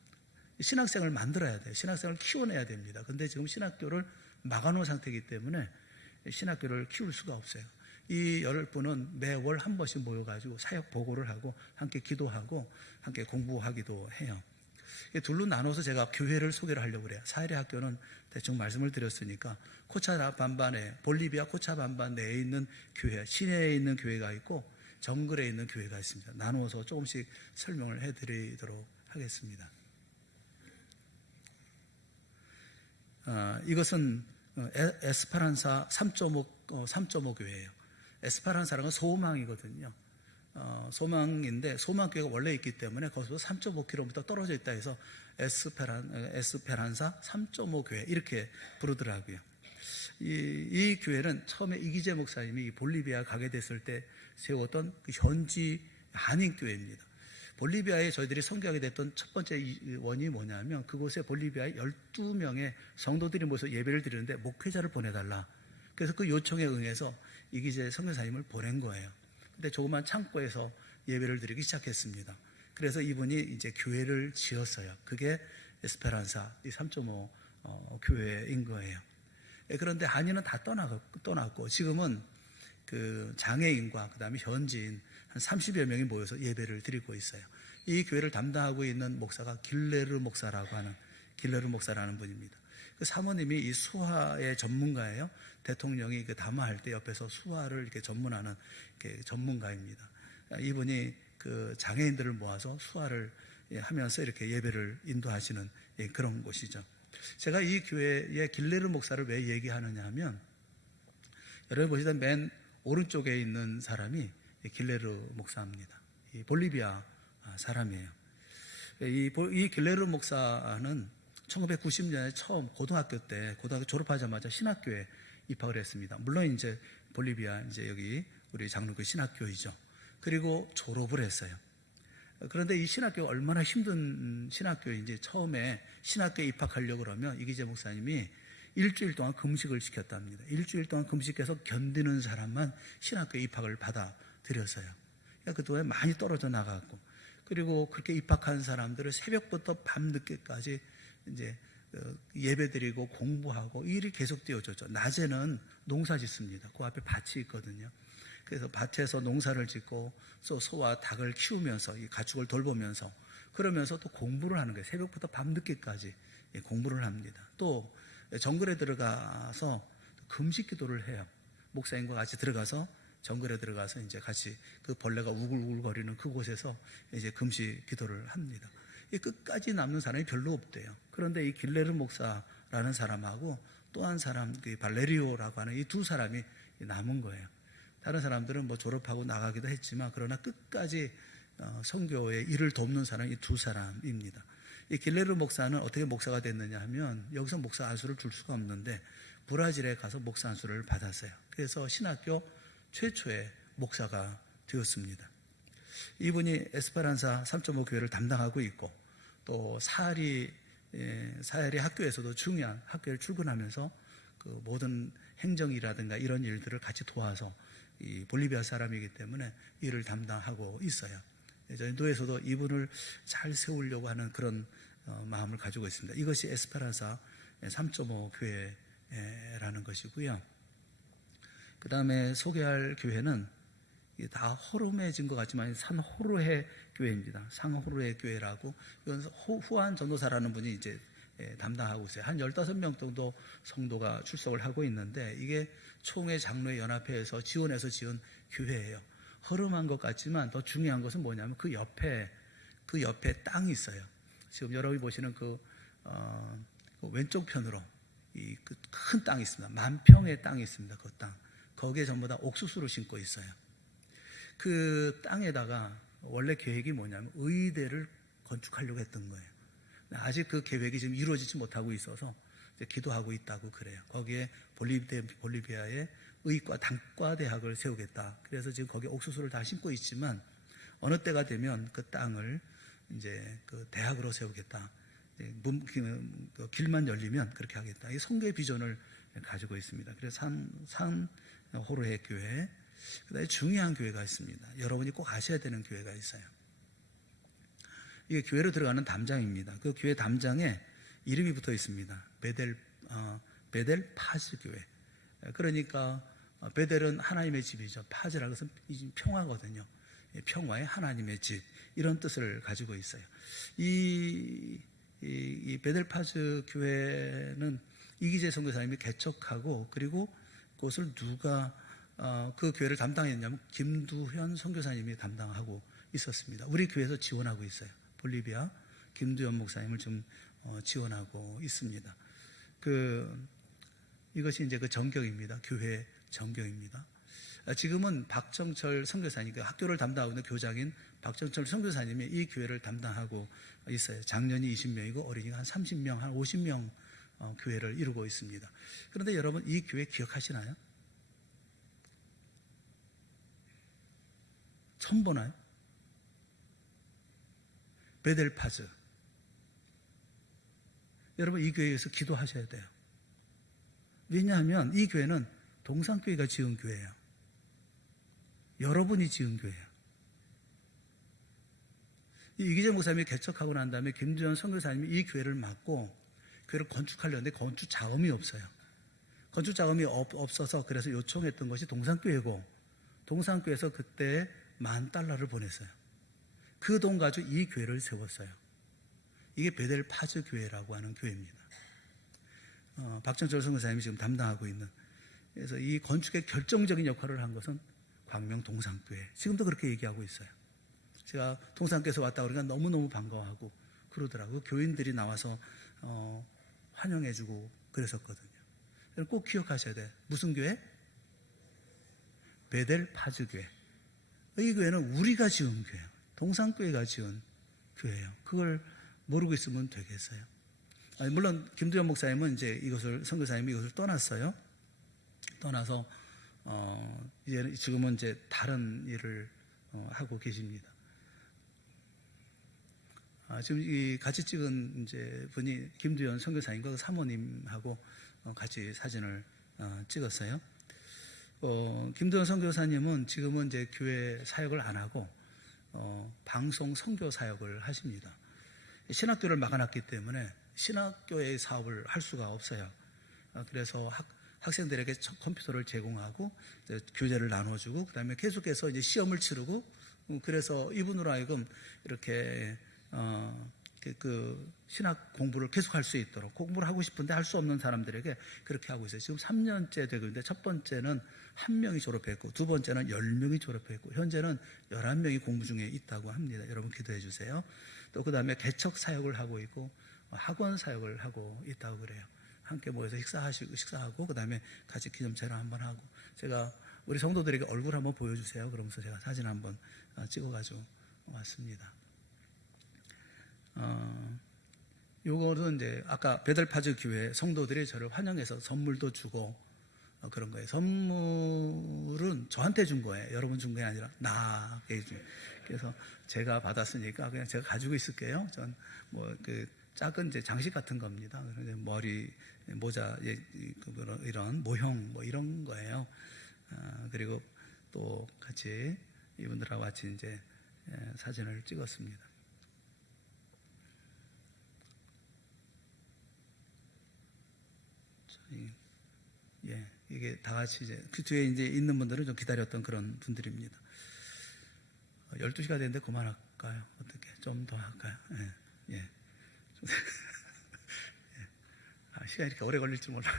신학생을 만들어야 돼요. 신학생을 키워내야 됩니다. 근데 지금 신학교를 막아놓은 상태이기 때문에 신학교를 키울 수가 없어요. 이 10분은 매월 한 번씩 모여가지고 사역 보고를 하고 함께 기도하고 함께 공부하기도 해요. 둘로 나눠서 제가 교회를 소개를 하려고 그래요. 사야리 학교는 대충 말씀을 드렸으니까 코차반반에, 볼리비아 코차반반 내에 있는 교회, 시내에 있는 교회가 있고 정글에 있는 교회가 있습니다. 나누어서 조금씩 설명을 해드리도록 하겠습니다. 이것은 에스파란사 3.5 교회예요. 에스파란사라는 건 소망이거든요. 소망인데 소망교회가 원래 있기 때문에 거기서 3.5km 떨어져 있다 해서 에스페란사 3.5 교회 이렇게 부르더라고요. 이 교회는 처음에 이기재 목사님이 볼리비아 가게 됐을 때 세웠던 그 현지 한인교회입니다. 볼리비아에 저희들이 선교하게 됐던 첫 번째 원인이 뭐냐면 그곳에 볼리비아에 12명의 성도들이 모여서 예배를 드리는데 목회자를 보내달라. 그래서 그 요청에 응해서 이기재 선교사님을 보낸 거예요. 근데 조그만 창고에서 예배를 드리기 시작했습니다. 그래서 이분이 이제 교회를 지었어요. 그게 에스페란사 3.5 교회인 거예요. 그런데 한인은 다 떠났고 지금은 그 장애인과 그 다음에 현지인 한 30여 명이 모여서 예배를 드리고 있어요. 이 교회를 담당하고 있는 목사가 길레르 목사라는 분입니다. 그 사모님이 이 수화의 전문가예요. 대통령이 그 담화할 때 옆에서 수화를 이렇게 전문하는 이렇게 전문가입니다. 이분이 그 장애인들을 모아서 수화를 하면서 이렇게 예배를 인도하시는 그런 곳이죠. 제가 이 교회의 길레르 목사를 왜 얘기하느냐 하면 여러분 보시던 맨 오른쪽에 있는 사람이 길레르 목사입니다. 이 볼리비아 사람이에요. 이 길레르 목사는 1990년에 처음 고등학교 졸업하자마자 신학교에 입학을 했습니다. 물론 이제 볼리비아 이제 여기 우리 장로교 신학교이죠. 그리고 졸업을 했어요. 그런데 이 신학교가 얼마나 힘든 신학교인지 처음에 신학교에 입학하려고 그러면 이기재 목사님이 일주일 동안 금식을 시켰답니다. 일주일 동안 금식해서 견디는 사람만 신학교에 입학을 받아들였어요. 그러니까 그동안 많이 떨어져 나갔고 그리고 그렇게 입학한 사람들을 새벽부터 밤늦게까지 이제 예배드리고 공부하고 일이 계속 되어졌죠. 낮에는 농사 짓습니다. 그 앞에 밭이 있거든요. 그래서 밭에서 농사를 짓고 소와 닭을 키우면서 이 가축을 돌보면서 그러면서 또 공부를 하는 거예요. 새벽부터 밤늦게까지 공부를 합니다. 또 정글에 들어가서 금식 기도를 해요. 목사님과 같이 들어가서 정글에 들어가서 이제 같이 그 벌레가 우글우글거리는 그곳에서 이제 금식 기도를 합니다. 이 끝까지 남는 사람이 별로 없대요. 그런데 이 길레르 목사라는 사람하고 또 한 사람, 그 발레리오라고 하는 이 두 사람이 남은 거예요. 다른 사람들은 뭐 졸업하고 나가기도 했지만 그러나 끝까지 선교의 일을 돕는 사람이 이 두 사람입니다. 이 길레르 목사는 어떻게 목사가 됐느냐 하면 여기서 목사 안수를 줄 수가 없는데 브라질에 가서 목사 안수를 받았어요. 그래서 신학교 최초의 목사가 되었습니다. 이분이 에스페란사 3.5 교회를 담당하고 있고 또 사야리 학교에서도 중요한 학교를 출근하면서 그 모든 행정이라든가 이런 일들을 같이 도와서 이 볼리비아 사람이기 때문에 일을 담당하고 있어요. 저희 노에서도 이분을 잘 세우려고 하는 그런 마음을 가지고 있습니다. 이것이 에스페란사 3.5 교회라는 것이고요. 그 다음에 소개할 교회는 다 호름해진 것 같지만 산호르헤 교회입니다. 산호르헤 교회라고 이건 후안 전도사라는 분이 이제 담당하고 있어요. 한 15명 정도 성도가 출석을 하고 있는데 이게 총회 장로회 연합회에서 지원해서 지은 교회예요. 허름한 것 같지만 더 중요한 것은 뭐냐면 그 옆에 땅이 있어요. 지금 여러분이 보시는 그 왼쪽 편으로 이 큰 땅이 있습니다. 10,000평의 땅이 있습니다. 그 땅. 거기에 전부 다 옥수수를 심고 있어요. 그 땅에다가 원래 계획이 뭐냐면 의대를 건축하려고 했던 거예요. 아직 그 계획이 지금 이루어지지 못하고 있어서 이제 기도하고 있다고 그래요. 거기에 볼리비아의 의과 단과 대학을 세우겠다. 그래서 지금 거기에 옥수수를 다 심고 있지만 어느 때가 되면 그 땅을 이제 그 대학으로 세우겠다. 그 길만 열리면 그렇게 하겠다. 이 성교의 비전을 가지고 있습니다. 그래서 산 호르헤 교회, 그다음에 중요한 교회가 있습니다. 여러분이 꼭 아셔야 되는 교회가 있어요. 이게 교회로 들어가는 담장입니다. 그 교회 담장에 이름이 붙어 있습니다. 베델 파즈 교회. 그러니까 베델은 하나님의 집이죠. 파즈라고 해서 평화거든요. 평화의 하나님의 집, 이런 뜻을 가지고 있어요. 이 베델 파즈 교회는 이기재 선교사님이 개척하고, 그리고 그것을 누가 그 교회를 담당했냐면 김두현 선교사님이 담당하고 있었습니다. 우리 교회에서 지원하고 있어요. 볼리비아 김두현 목사님을 좀 지원하고 있습니다. 이것이 이제 그 전경입니다. 교회 전경입니다. 지금은 박정철 선교사님, 그 학교를 담당하고 있는 교장인 박정철 선교사님이 이 교회를 담당하고 있어요. 작년이 20명이고 어린이가 한 30명, 한 50명 교회를 이루고 있습니다. 그런데 여러분, 이 교회 기억하시나요? 처음 보나요? 베델파즈. 여러분, 이 교회에서 기도하셔야 돼요. 왜냐하면 이 교회는 동산교회가 지은 교회예요. 여러분이 지은 교회예요. 이기재 목사님이 개척하고 난 다음에 김두현 선교사님이 이 교회를 맡고 교회를 건축하려는데 건축 자금이 없어요. 건축 자금이 없어서 그래서 요청했던 것이 동산교회고, 동산교회에서 그때 $10,000를 보냈어요. 그 돈 가지고 이 교회를 세웠어요. 이게 베델 파즈 교회라고 하는 교회입니다. 박정철 선교사님이 지금 담당하고 있는, 그래서 이 건축의 결정적인 역할을 한 것은 광명 동산교회. 지금도 그렇게 얘기하고 있어요. 제가 동산교회에서 왔다 그러니까 너무너무 반가워하고 그러더라고요. 교인들이 나와서 환영해주고 그랬었거든요. 꼭 기억하셔야 돼요. 무슨 교회? 베델 파즈 교회. 이 교회는 우리가 지은 교회예요. 동산교회가 지은 교회예요. 그걸 모르고 있으면 되겠어요? 물론 김두현 목사님은 이제 선교사님이 이것을 떠났어요. 떠나서 이제 지금은 이제 다른 일을 하고 계십니다. 지금 이 같이 찍은 이제 분이 김두현 선교사님과 그 사모님하고 같이 사진을 찍었어요. 김두현 선교사님은 지금은 이제 교회 사역을 안 하고 방송 선교 사역을 하십니다. 신학교를 막아놨기 때문에 신학교의 사업을 할 수가 없어요. 그래서 학생들에게 컴퓨터를 제공하고 교재를 나눠주고, 그다음에 계속해서 이제 시험을 치르고, 그래서 이분으로 하여금 이렇게 그 신학 공부를 계속할 수 있도록, 공부를 하고 싶은데 할 수 없는 사람들에게 그렇게 하고 있어요. 지금 3년째 되고 있는데 첫 번째는 1명이 졸업했고, 두 번째는 10명이 졸업했고, 현재는 11명이 공부 중에 있다고 합니다. 여러분 기도해 주세요. 또 그 다음에 개척 사역을 하고 있고 학원 사역을 하고 있다고 그래요. 함께 모여서 식사하고 그 다음에 같이 기념체를 한번 하고, 제가 우리 성도들에게 얼굴 한번 보여주세요. 그러면서 제가 사진 한번 찍어가지고 왔습니다. 요거는 이제 아까 베델파즈 교회 성도들이 저를 환영해서 선물도 주고 그런 거예요. 선물은 저한테 준 거예요. 여러분 준 게 아니라 나에게 준. 그래서 제가 받았으니까 그냥 제가 가지고 있을게요. 전 뭐 그 작은 이제 장식 같은 겁니다. 머리 모자 이런 모형 뭐 이런 거예요. 그리고 또 같이 이분들하고 같이 이제 사진을 찍었습니다. 이게 다 같이 이제 그 뒤에 이제 있는 분들은 좀 기다렸던 그런 분들입니다. 12시가 됐는데 그만할까요? 어떻게? 좀 더 할까요? 예. 시간이 이렇게 오래 걸릴 줄 몰라요.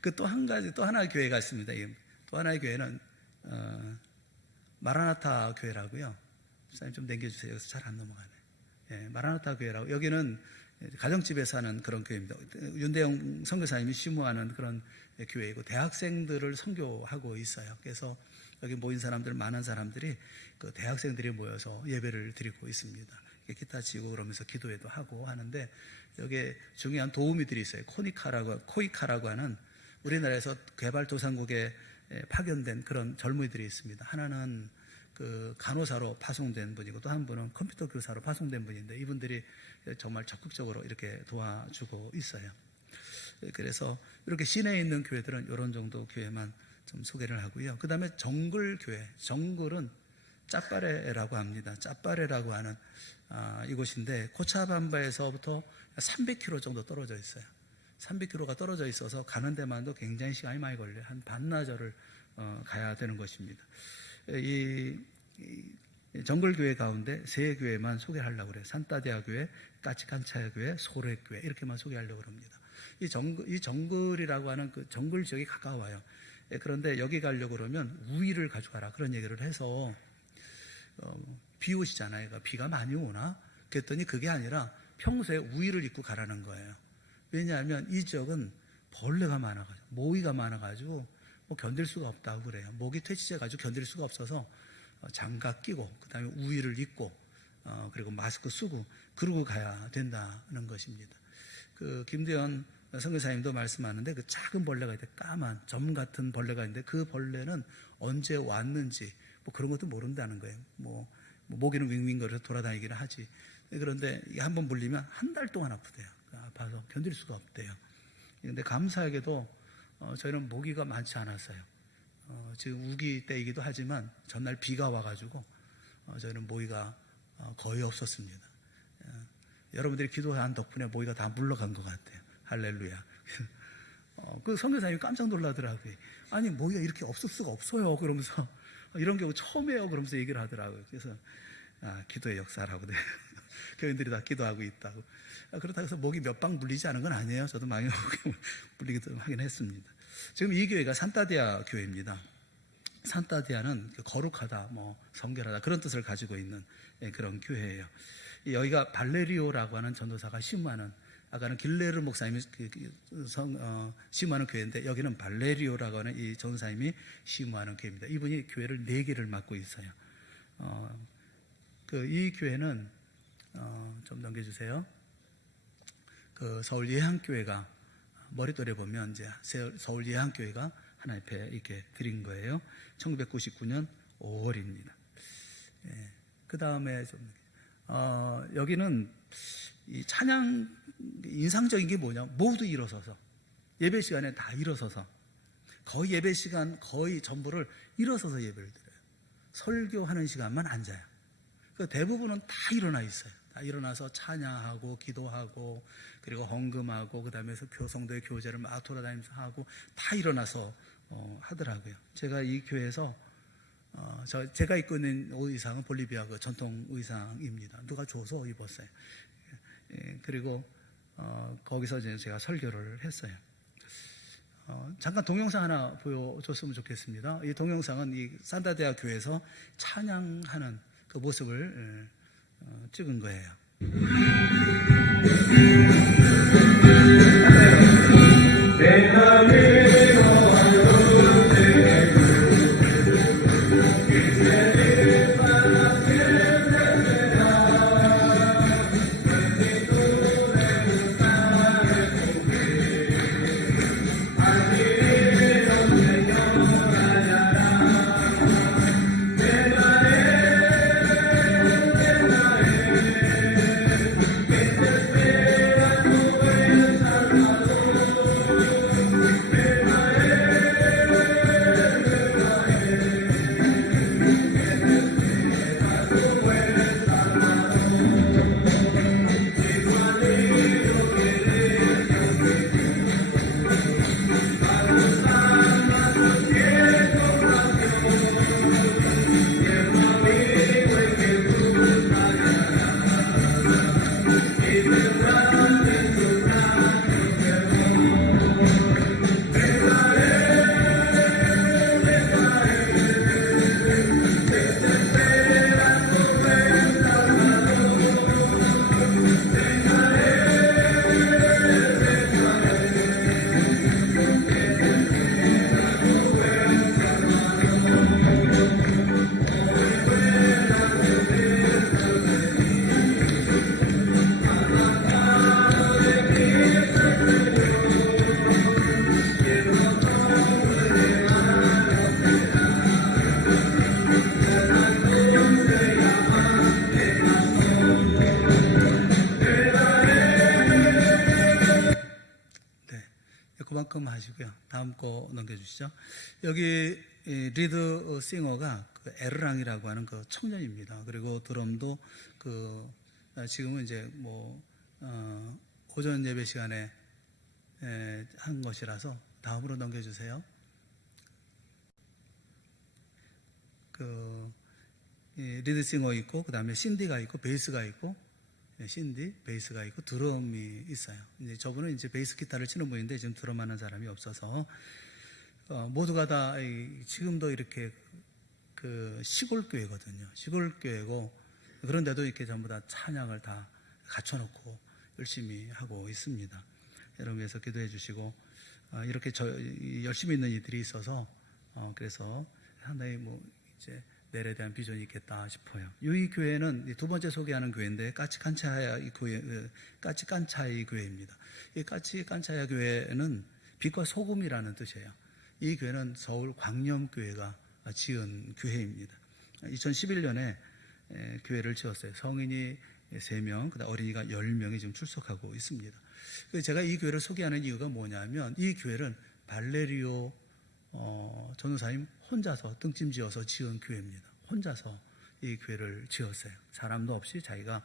그 또 한 가지, 또 하나의 교회가 있습니다. 또 하나의 교회는, 마라나타 교회라고요. 목사님 좀 남겨주세요. 여기서 잘 안 넘어가네. 마라나타 교회라고. 여기는 가정집에서 하는 그런 교회입니다. 윤대영 선교사님이 심무하는 그런 교회이고, 대학생들을 선교하고 있어요. 그래서 여기 모인 사람들, 많은 사람들이 그 대학생들이 모여서 예배를 드리고 있습니다. 기타 치고 그러면서 기도회도 하고 하는데, 여기에 중요한 도우미들이 있어요. 코이카라고 하는 우리나라에서 개발도상국에 파견된 그런 젊은이들이 있습니다. 하나는 그 간호사로 파송된 분이고, 또 한 분은 컴퓨터 교사로 파송된 분인데, 이분들이 정말 적극적으로 이렇게 도와주고 있어요. 그래서 이렇게 시내에 있는 교회들은 이런 정도 교회만 좀 소개를 하고요. 그 다음에 정글교회, 정글은 짜빠레라고 합니다. 짜빠레라고 하는 이곳인데, 코차밤바에서부터 300km 정도 떨어져 있어요. 300km가 떨어져 있어서 가는 데만도 굉장히 시간이 많이 걸려요. 한 반나절을 가야 되는 것입니다. 이 정글교회 가운데 세 교회만 소개하려고 그래요. 산타디아 교회, 까치칸차야 교회, 소레 교회, 이렇게만 소개하려고 합니다. 이 정글이라고 하는 그 정글 지역이 가까워요. 그런데 여기 가려고 그러면 우위를 가져가라, 그런 얘기를 해서 비 오시잖아요. 그러니까 비가 많이 오나? 그랬더니 그게 아니라 평소에 우위를 입고 가라는 거예요. 왜냐하면 이 지역은 벌레가 많아가지고, 모기가 많아가지고 뭐 견딜 수가 없다고 그래요. 모기 퇴치제가지고 견딜 수가 없어서 장갑 끼고, 그 다음에 우위를 입고, 그리고 마스크 쓰고, 그러고 가야 된다는 것입니다. 그 김대현 선교사님도 말씀하는데, 그 작은 벌레가 있대, 까만 점 같은 벌레가 있는데, 그 벌레는 언제 왔는지 뭐 그런 것도 모른다는 거예요. 뭐 모기는 윙윙거려서 돌아다니기는 하지. 그런데 이게 한번 물리면 한 달 동안 아프대요. 아파서 견딜 수가 없대요. 그런데 감사하게도 저희는 모기가 많지 않았어요. 지금 우기 때이기도 하지만 전날 비가 와가지고 저희는 모기가 거의 없었습니다. 여러분들이 기도한 덕분에 모기가 다 물러간 것 같아요. 할렐루야. 그 선교사님이 깜짝 놀라더라고요. 아니, 모기가 이렇게 없을 수가 없어요. 그러면서 이런 경우 처음이에요. 그러면서 얘기를 하더라고요. 그래서 기도의 역사라고 교인들이 다 기도하고 있다고. 그렇다고 해서 모기 몇 방 물리지 않은 건 아니에요. 저도 많이 물리기도 하긴 했습니다. 지금 이 교회가 산타디아 교회입니다. 산타디아는 거룩하다, 뭐 성결하다, 그런 뜻을 가지고 있는 그런 교회예요. 여기가 발레리오라고 하는 전도사가 심무하는, 아까는 길레르 목사님이 심무하는 교회인데, 여기는 발레리오라고 하는 이 전도사님이 심무하는 교회입니다. 이분이 교회를 4개를 맡고 있어요. 이 교회는 좀 넘겨주세요. 그 서울 예한교회가 머릿돌에 보면 이제 서울 예한교회가 하나님께 이렇게 드린 거예요. 1999년 5월입니다. 그 다음에 좀 여기는 이 찬양 인상적인 게 뭐냐? 모두 일어서서 예배 시간에 다 일어서서, 거의 예배 시간 거의 전부를 일어서서 예배를 드려요. 설교하는 시간만 앉아요. 그 대부분은 다 일어나 있어요. 다 일어나서 찬양하고 기도하고, 그리고 헌금하고, 그 다음에 교성도의 교제를 막 돌아다니면서 하고, 다 일어나서 하더라고요. 제가 이 교회에서 제가 입고 있는 옷 의상은 볼리비아 그 전통 의상입니다. 누가 줘서 입었어요. 그리고 거기서 이제 제가 설교를 했어요. 잠깐 동영상 하나 보여줬으면 좋겠습니다. 이 동영상은 이 산타디아 교회에서 찬양하는 그 모습을 찍은 거예요. 그만큼 하시고요. 다음 거 넘겨주시죠. 여기 리드 싱어가 그 에르랑이라고 하는 그 청년입니다. 그리고 드럼도 지금은 이제 오전 예배 시간에 한 것이라서 다음으로 넘겨주세요. 리드싱어 있고, 그 다음에 신디가 있고, 베이스가 있고, 신디, 베이스가 있고, 드럼이 있어요. 이제 저분은 이제 베이스 기타를 치는 분인데 지금 드럼 하는 사람이 없어서, 모두가 다 지금도 이렇게 시골 교회거든요. 시골 교회고, 그런데도 이렇게 전부 다 찬양을 다 갖춰놓고 열심히 하고 있습니다. 여러분 위해서 기도해 주시고, 이렇게 열심히 있는 이들이 있어서, 그래서 상당히 이제 내일에 대한 비전이 있겠다 싶어요. 이 교회는 두 번째 소개하는 교회인데 까치깐차이 교회입니다. 이 까치깐차이 교회는 빛과 소금이라는 뜻이에요. 이 교회는 서울 광염교회가 지은 교회입니다. 2011년에 교회를 지었어요. 성인이 3명, 그다음 어린이가 10명이 지금 출석하고 있습니다. 제가 이 교회를 소개하는 이유가 뭐냐면 이 교회는 발레리오 전도사님 혼자서 등짐지어서 지은 교회입니다. 혼자서 이 교회를 지었어요. 사람도 없이 자기가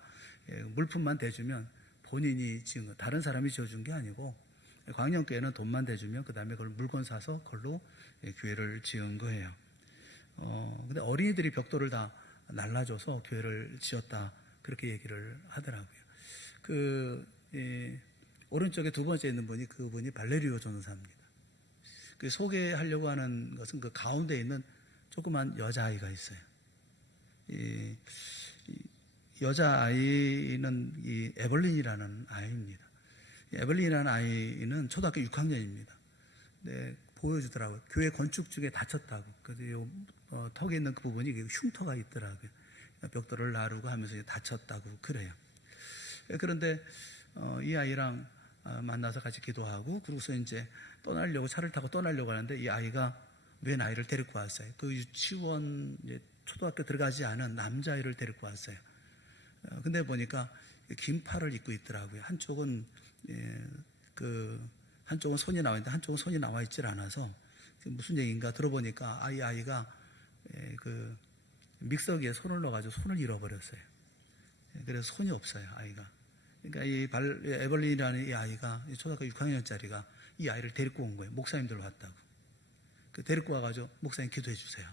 물품만 대주면 본인이 지은 거, 다른 사람이 지어준 게 아니고 광영교회는 돈만 대주면 그 다음에 그걸 물건 사서 그걸로 교회를 지은 거예요. 근데 어린이들이 벽돌을 다 날라줘서 교회를 지었다 그렇게 얘기를 하더라고요. 오른쪽에 두 번째 있는 분이 그분이 발레리오 전도사입니다. 소개하려고 하는 것은 그 가운데 있는 조그만 여자아이가 있어요. 이 여자아이는 이 에벌린이라는 아이입니다. 에벌린이라는 아이는 초등학교 6학년입니다. 네, 보여주더라고요. 교회 건축 중에 다쳤다고. 그래서 턱에 있는 그 부분이 흉터가 있더라고요. 벽돌을 나르고 하면서 다쳤다고 그래요. 그런데 이 아이랑 만나서 같이 기도하고 그러고서 이제 떠나려고 차를 타고 떠나려고 하는데 이 아이가 웬 아이를 데리고 왔어요. 그 유치원 초등학교 들어가지 않은 남자아이를 데리고 왔어요. 근데 보니까 긴팔을 입고 있더라고요. 한쪽은 손이 나와 있는데 한쪽은 손이 나와 있질 않아서 무슨 얘기인가 들어보니까 아이가 믹서기에 손을 넣어가지고 손을 잃어버렸어요. 그래서 손이 없어요, 아이가. 그러니까 이 에벌린이라는 이 아이가 초등학교 6학년짜리가 이 아이를 데리고 온 거예요. 목사님들 왔다고. 데리고 와가지고 목사님 기도해 주세요.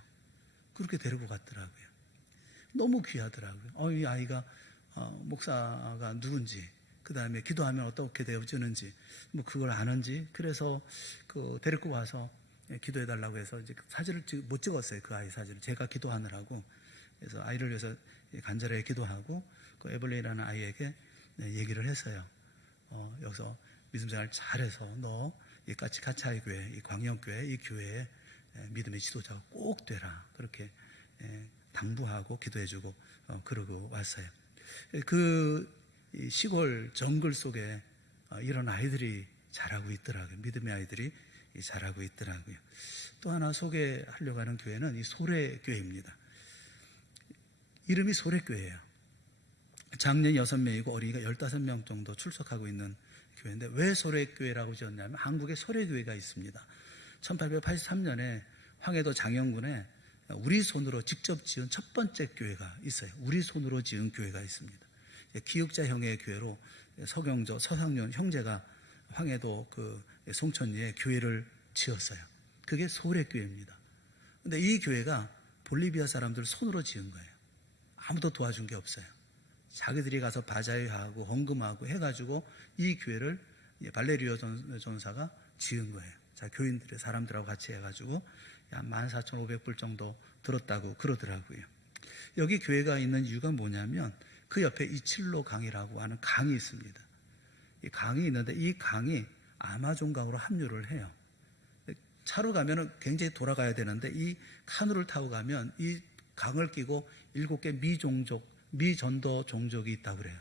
그렇게 데리고 갔더라고요. 너무 귀하더라고요. 이 아이가 목사가 누군지, 그 다음에 기도하면 어떻게 되어지는지, 그걸 아는지, 그래서 데리고 와서 기도해 달라고 해서 이제 사진을 못 찍었어요. 그 아이 사진을. 제가 기도하느라고. 그래서 아이를 위해서 간절하게 기도하고, 그 에벌린이라는 아이에게 얘기를 했어요. 여기서 믿음생활 잘해서 너 이 까치카차이 교회, 이 광영교회, 이 교회에 믿음의 지도자가 꼭 되라. 그렇게 당부하고 기도해주고 그러고 왔어요. 이 시골 정글 속에 이런 아이들이 자라고 있더라고요. 믿음의 아이들이 자라고 있더라고요. 또 하나 소개하려고 하는 교회는 이 소래교회입니다. 이름이 소래교회예요. 작년 6명이고 어린이가 15명 정도 출석하고 있는 교회인데 왜 소래교회라고 지었냐면 한국에 소래교회가 있습니다. 1883년에 황해도 장영군에 우리 손으로 직접 지은 첫 번째 교회가 있어요. 우리 손으로 지은 교회가 있습니다. 기역자 형의 교회로 서경조, 서상윤 형제가 황해도 송천리에 교회를 지었어요. 그게 소래교회입니다. 근데 이 교회가 볼리비아 사람들 손으로 지은 거예요. 아무도 도와준 게 없어요. 자기들이 가서 바자회하고 헌금하고 해가지고 이 교회를 발레리오 전사가 지은 거예요. 자, 교인들의 사람들하고 같이 해가지고 한 14,500불 정도 들었다고 그러더라고요. 여기 교회가 있는 이유가 뭐냐면 그 옆에 이칠로 강이라고 하는 강이 있습니다. 이 강이 있는데 이 강이 아마존강으로 합류를 해요. 차로 가면은 굉장히 돌아가야 되는데 이 카누를 타고 가면 이 강을 끼고 7개 미전도 종족이 있다고 그래요.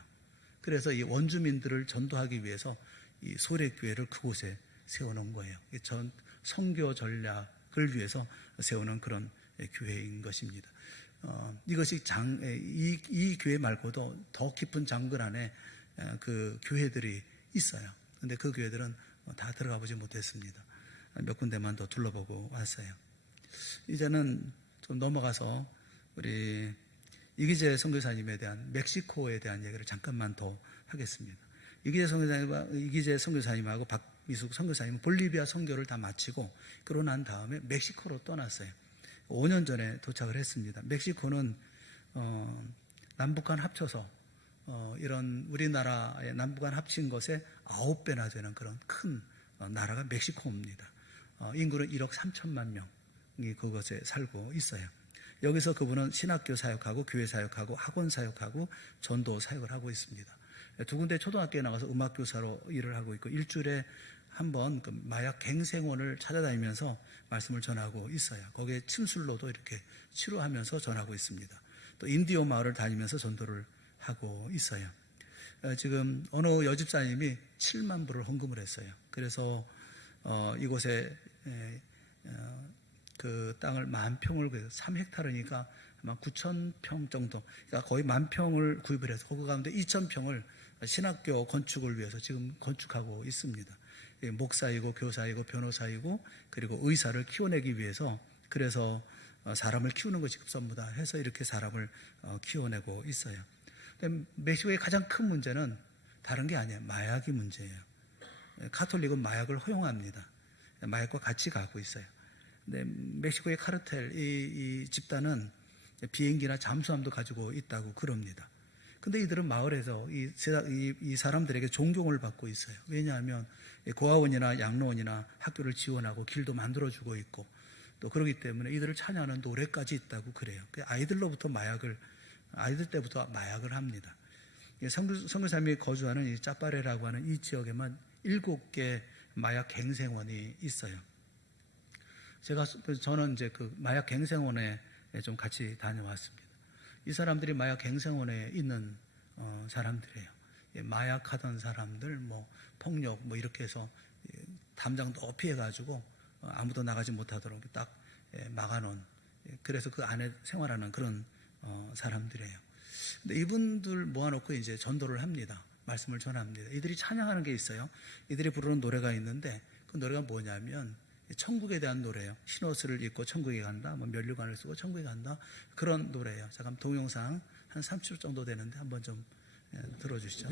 그래서 이 원주민들을 전도하기 위해서 이 소래교회를 그곳에 세워놓은 거예요. 선교 전략을 위해서 세우는 그런 교회인 것입니다. 이것이 이 교회 말고도 더 깊은 장글 안에 그 교회들이 있어요. 근데 그 교회들은 다 들어가 보지 못했습니다. 몇 군데만 더 둘러보고 왔어요. 이제는 좀 넘어가서 우리 이기재 선교사님에 대한 멕시코에 대한 얘기를 잠깐만 더 하겠습니다. 이기재 선교사님하고 박미숙 선교사님은 볼리비아 선교를 다 마치고 그러고 난 다음에 멕시코로 떠났어요. 5년 전에 도착을 했습니다. 멕시코는 남북한 합쳐서 이런 우리나라의 남북한 합친 것에 9배나 되는 그런 큰 나라가 멕시코입니다. 인구는 1억 3천만 명이 그곳에 살고 있어요. 여기서 그분은 신학교 사역하고 교회 사역하고 학원 사역하고 전도 사역을 하고 있습니다. 두 군데 초등학교에 나가서 음악교사로 일을 하고 있고 일주일에 한 번 그 마약 갱생원을 찾아다니면서 말씀을 전하고 있어요. 거기에 침술로도 이렇게 치료하면서 전하고 있습니다. 또 인디오 마을을 다니면서 전도를 하고 있어요. 지금 어느 여집사님이 7만 불을 헌금을 했어요. 그래서 이곳에 그 땅을 10,000평을 3헥타르니까 아마 9,000평 정도, 그러니까 거의 10,000평을 구입을 해서 그 가운데 2,000평을 신학교 건축을 위해서 지금 건축하고 있습니다. 목사이고 교사이고 변호사이고 그리고 의사를 키워내기 위해서, 그래서 사람을 키우는 것이 급선무다 해서 이렇게 사람을 키워내고 있어요. 멕시코의 가장 큰 문제는 다른 게 아니에요. 마약이 문제예요. 가톨릭은 마약을 허용합니다. 마약과 같이 가고 있어요. 근데 멕시코의 카르텔 이 집단은 비행기나 잠수함도 가지고 있다고 그럽니다. 근데 이들은 마을에서 이 사람들에게 존경을 받고 있어요. 왜냐하면 고아원이나 양로원이나 학교를 지원하고 길도 만들어주고 있고 또 그러기 때문에 이들을 찬양하는 노래까지 있다고 그래요. 아이들 때부터 마약을 합니다. 선교사님이 거주하는 이 짜파레라고 하는 이 지역에만 7개 마약 갱생원이 있어요. 저는 이제 그 마약 갱생원에 좀 같이 다녀왔습니다. 이 사람들이 마약 갱생원에 있는 사람들이에요. 마약하던 사람들, 폭력, 이렇게 해서 담장 높이 해가지고 아무도 나가지 못하도록 딱 막아놓은, 그래서 그 안에 생활하는 그런 사람들이에요. 근데 이분들 모아놓고 이제 전도를 합니다. 말씀을 전합니다. 이들이 찬양하는 게 있어요. 이들이 부르는 노래가 있는데 그 노래가 뭐냐면 천국에 대한 노래예요. 흰옷을 입고 천국에 간다, 면류관을 쓰고 천국에 간다, 그런 노래예요. 잠깐 동영상 한 30초 정도 되는데 한번 좀 들어주시죠.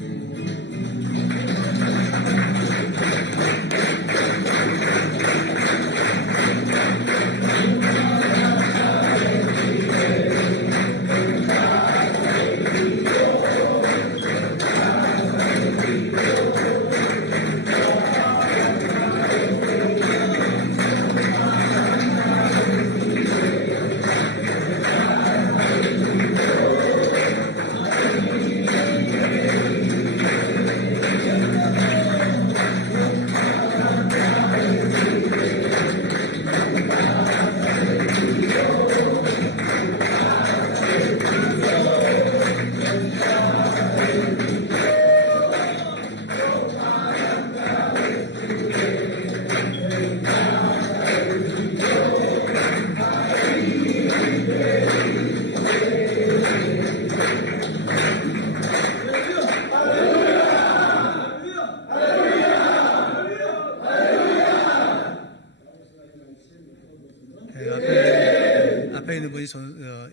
앞에 있는 분이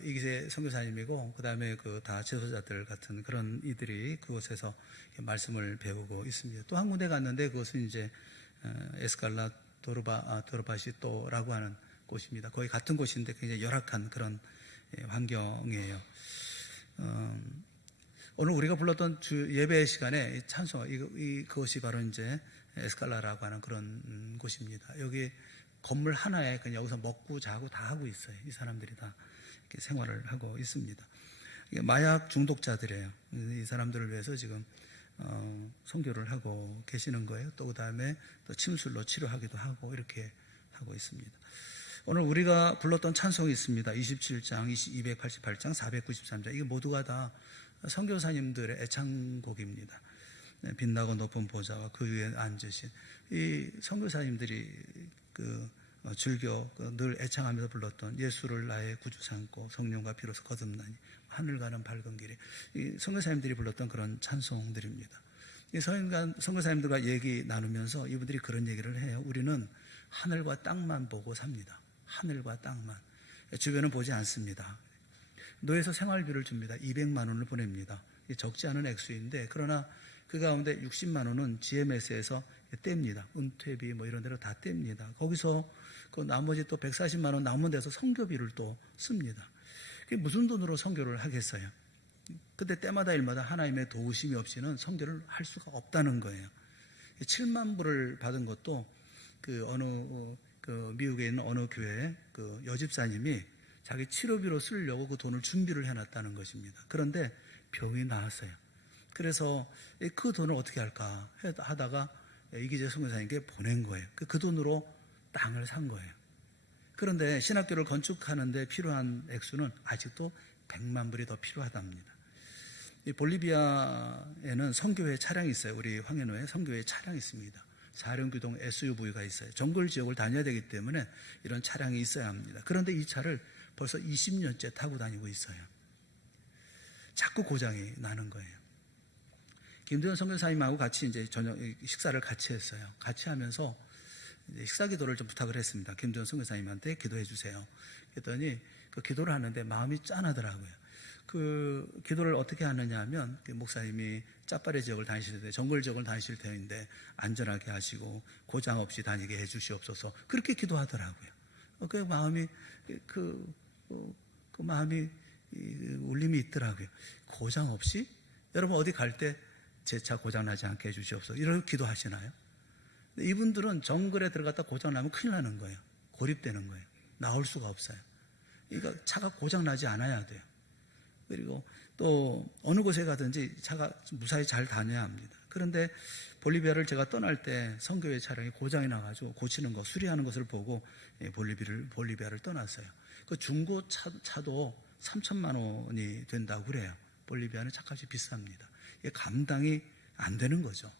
이기재 선교사님이고, 그 다음에 다 제소자들 같은 그런 이들이 그곳에서 말씀을 배우고 있습니다. 또 한 군데 갔는데 그것은 이제 에스칼라 도르바시토라고 하는 곳입니다. 거의 같은 곳인데 굉장히 열악한 그런 환경이에요. 오늘 우리가 불렀던 예배 시간에 찬송, 그것이 바로 이제 에스칼라라고 하는 그런 곳입니다. 여기 건물 하나에 그냥 여기서 먹고 자고 다 하고 있어요. 이 사람들이 다 이렇게 생활을 하고 있습니다. 마약 중독자들이에요. 이 사람들을 위해서 지금 선교를 하고 계시는 거예요. 또 그 다음에 또 침술로 치료하기도 하고 이렇게 하고 있습니다. 오늘 우리가 불렀던 찬송이 있습니다. 27장, 288장, 493장. 이게 모두가 다 선교사님들의 애창곡입니다. 빛나고 높은 보좌와 그 위에 앉으신 이 선교사님들이 즐겨 늘 애창하면서 불렀던 예수를 나의 구주 삼고 성령과 비로소 거듭나니 하늘 가는 밝은 길이, 이 선교사님들이 불렀던 그런 찬송들입니다. 선교사님들과 얘기 나누면서 이분들이 그런 얘기를 해요. 우리는 하늘과 땅만 보고 삽니다. 하늘과 땅만. 주변은 보지 않습니다. 노예에서 생활비를 줍니다. 200만 원을 보냅니다. 적지 않은 액수인데, 그러나 그 가운데 60만 원은 GMS에서 뗍니다. 은퇴비 뭐 이런 데로 다 뗍니다. 거기서 그 나머지 또 140만 원 남은 데서 선교비를 또 씁니다. 그게 무슨 돈으로 선교를 하겠어요? 근데 때마다 일마다 하나님의 도우심이 없이는 선교를 할 수가 없다는 거예요. 7만 불을 받은 것도 미국에 있는 어느 교회 그 여집사님이 자기 치료비로 쓰려고 그 돈을 준비를 해놨다는 것입니다. 그런데 병이 나았어요. 그래서 그 돈을 어떻게 할까 하다가 이기재 선교사님께 보낸 거예요. 그 돈으로 땅을 산 거예요. 그런데 신학교를 건축하는데 필요한 액수는 아직도 100만 불이 더 필요하답니다. 이 볼리비아에는 선교회 차량이 있어요. 우리 황현호에 선교회 차량이 있습니다. 사륜기동 SUV가 있어요. 정글 지역을 다녀야 되기 때문에 이런 차량이 있어야 합니다. 그런데 이 차를 벌써 20년째 타고 다니고 있어요. 자꾸 고장이 나는 거예요. 김도현 선교사님하고 같이 이제 저녁 식사를 같이 했어요. 같이 하면서 이제 식사 기도를 좀 부탁을 했습니다. 김도현 선교사님한테 기도해 주세요. 그랬더니 그 기도를 하는데 마음이 짠하더라고요. 그 기도를 어떻게 하느냐 하면 그 목사님이 짜파리 지역을 다니실 때, 정글 지역을 다니실 때인데 안전하게 하시고 고장 없이 다니게 해 주시옵소서. 그렇게 기도하더라고요. 그 마음이 마음이 울림이 있더라고요. 고장 없이? 여러분 어디 갈 때 제 차 고장 나지 않게 해 주시옵소서. 이렇게 기도하시나요? 이분들은 정글에 들어갔다 고장 나면 큰일 나는 거예요. 고립되는 거예요. 나올 수가 없어요. 그러니까 차가 고장 나지 않아야 돼요. 그리고 또 어느 곳에 가든지 차가 무사히 잘 다녀야 합니다. 그런데 볼리비아를 제가 떠날 때 선교회 차량이 고장이 나가지고 고치는 거, 수리하는 것을 보고 볼리비아를 떠났어요. 그 중고 차도 3천만 원이 된다고 그래요. 볼리비아는 차값이 비쌉니다. 이게 감당이 안 되는 거죠.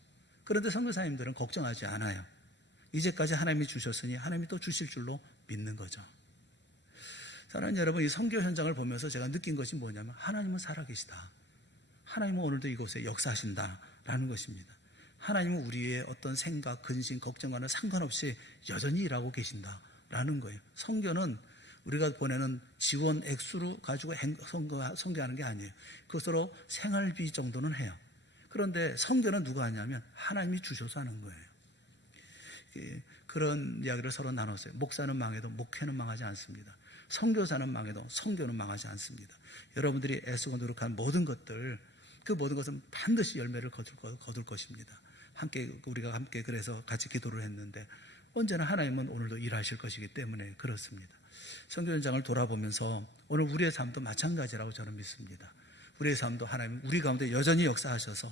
그런데 선교사님들은 걱정하지 않아요. 이제까지 하나님이 주셨으니 하나님이 또 주실 줄로 믿는 거죠. 사랑하는 여러분, 이 선교 현장을 보면서 제가 느낀 것이 뭐냐면 하나님은 살아계시다. 하나님은 오늘도 이곳에 역사하신다라는 것입니다. 하나님은 우리의 어떤 생각, 근심, 걱정과는 상관없이 여전히 일하고 계신다라는 거예요. 선교는 우리가 보내는 지원 액수로 가지고 선교하는 게 아니에요. 그것으로 생활비 정도는 해요. 그런데 선교는 누가 하냐면 하나님이 주셔서 하는 거예요. 그런 이야기를 서로 나눴어요. 목사는 망해도 목회는 망하지 않습니다. 선교사는 망해도 선교는 망하지 않습니다. 여러분들이 애쓰고 노력한 모든 것들, 그 모든 것은 반드시 열매를 거둘 것입니다. 우리가 함께 그래서 같이 기도를 했는데 언제나 하나님은 오늘도 일하실 것이기 때문에 그렇습니다. 선교 현장을 돌아보면서 오늘 우리의 삶도 마찬가지라고 저는 믿습니다. 우리의 삶도 하나님 우리 가운데 여전히 역사하셔서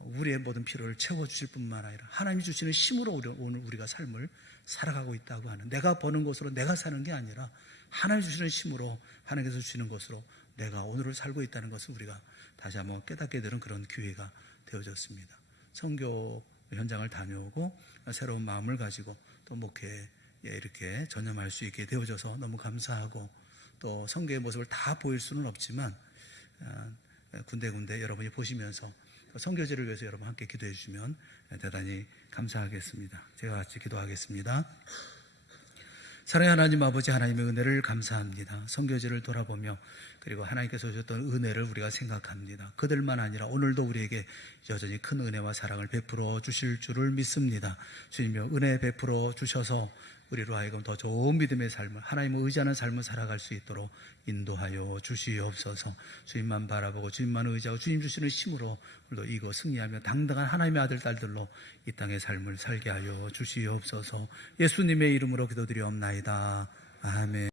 우리의 모든 필요를 채워주실 뿐만 아니라 하나님이 주시는 힘으로 오늘 우리가 삶을 살아가고 있다고 하는, 내가 버는 것으로 내가 사는 게 아니라 하나님 주시는 힘으로, 하나님께서 주시는 것으로 내가 오늘을 살고 있다는 것을 우리가 다시 한번 깨닫게 되는 그런 기회가 되어졌습니다. 선교 현장을 다녀오고 새로운 마음을 가지고 또 목회에 이렇게 전념할 수 있게 되어져서 너무 감사하고, 또 선교의 모습을 다 보일 수는 없지만 군데군데 여러분이 보시면서 선교지를 위해서 여러분 함께 기도해 주시면 대단히 감사하겠습니다. 제가 같이 기도하겠습니다. 사랑의 하나님 아버지, 하나님의 은혜를 감사합니다. 선교지를 돌아보며 그리고 하나님께서 주셨던 은혜를 우리가 생각합니다. 그들만 아니라 오늘도 우리에게 여전히 큰 은혜와 사랑을 베풀어 주실 줄을 믿습니다. 주님여, 은혜 베풀어 주셔서 우리로 하여금 더 좋은 믿음의 삶을, 하나님을 의지하는 삶을 살아갈 수 있도록 인도하여 주시옵소서. 주님만 바라보고 주님만 의지하고 주님 주시는 힘으로 오늘도 이거 승리하며 당당한 하나님의 아들 딸들로 이 땅의 삶을 살게 하여 주시옵소서. 예수님의 이름으로 기도드리옵나이다. 아멘.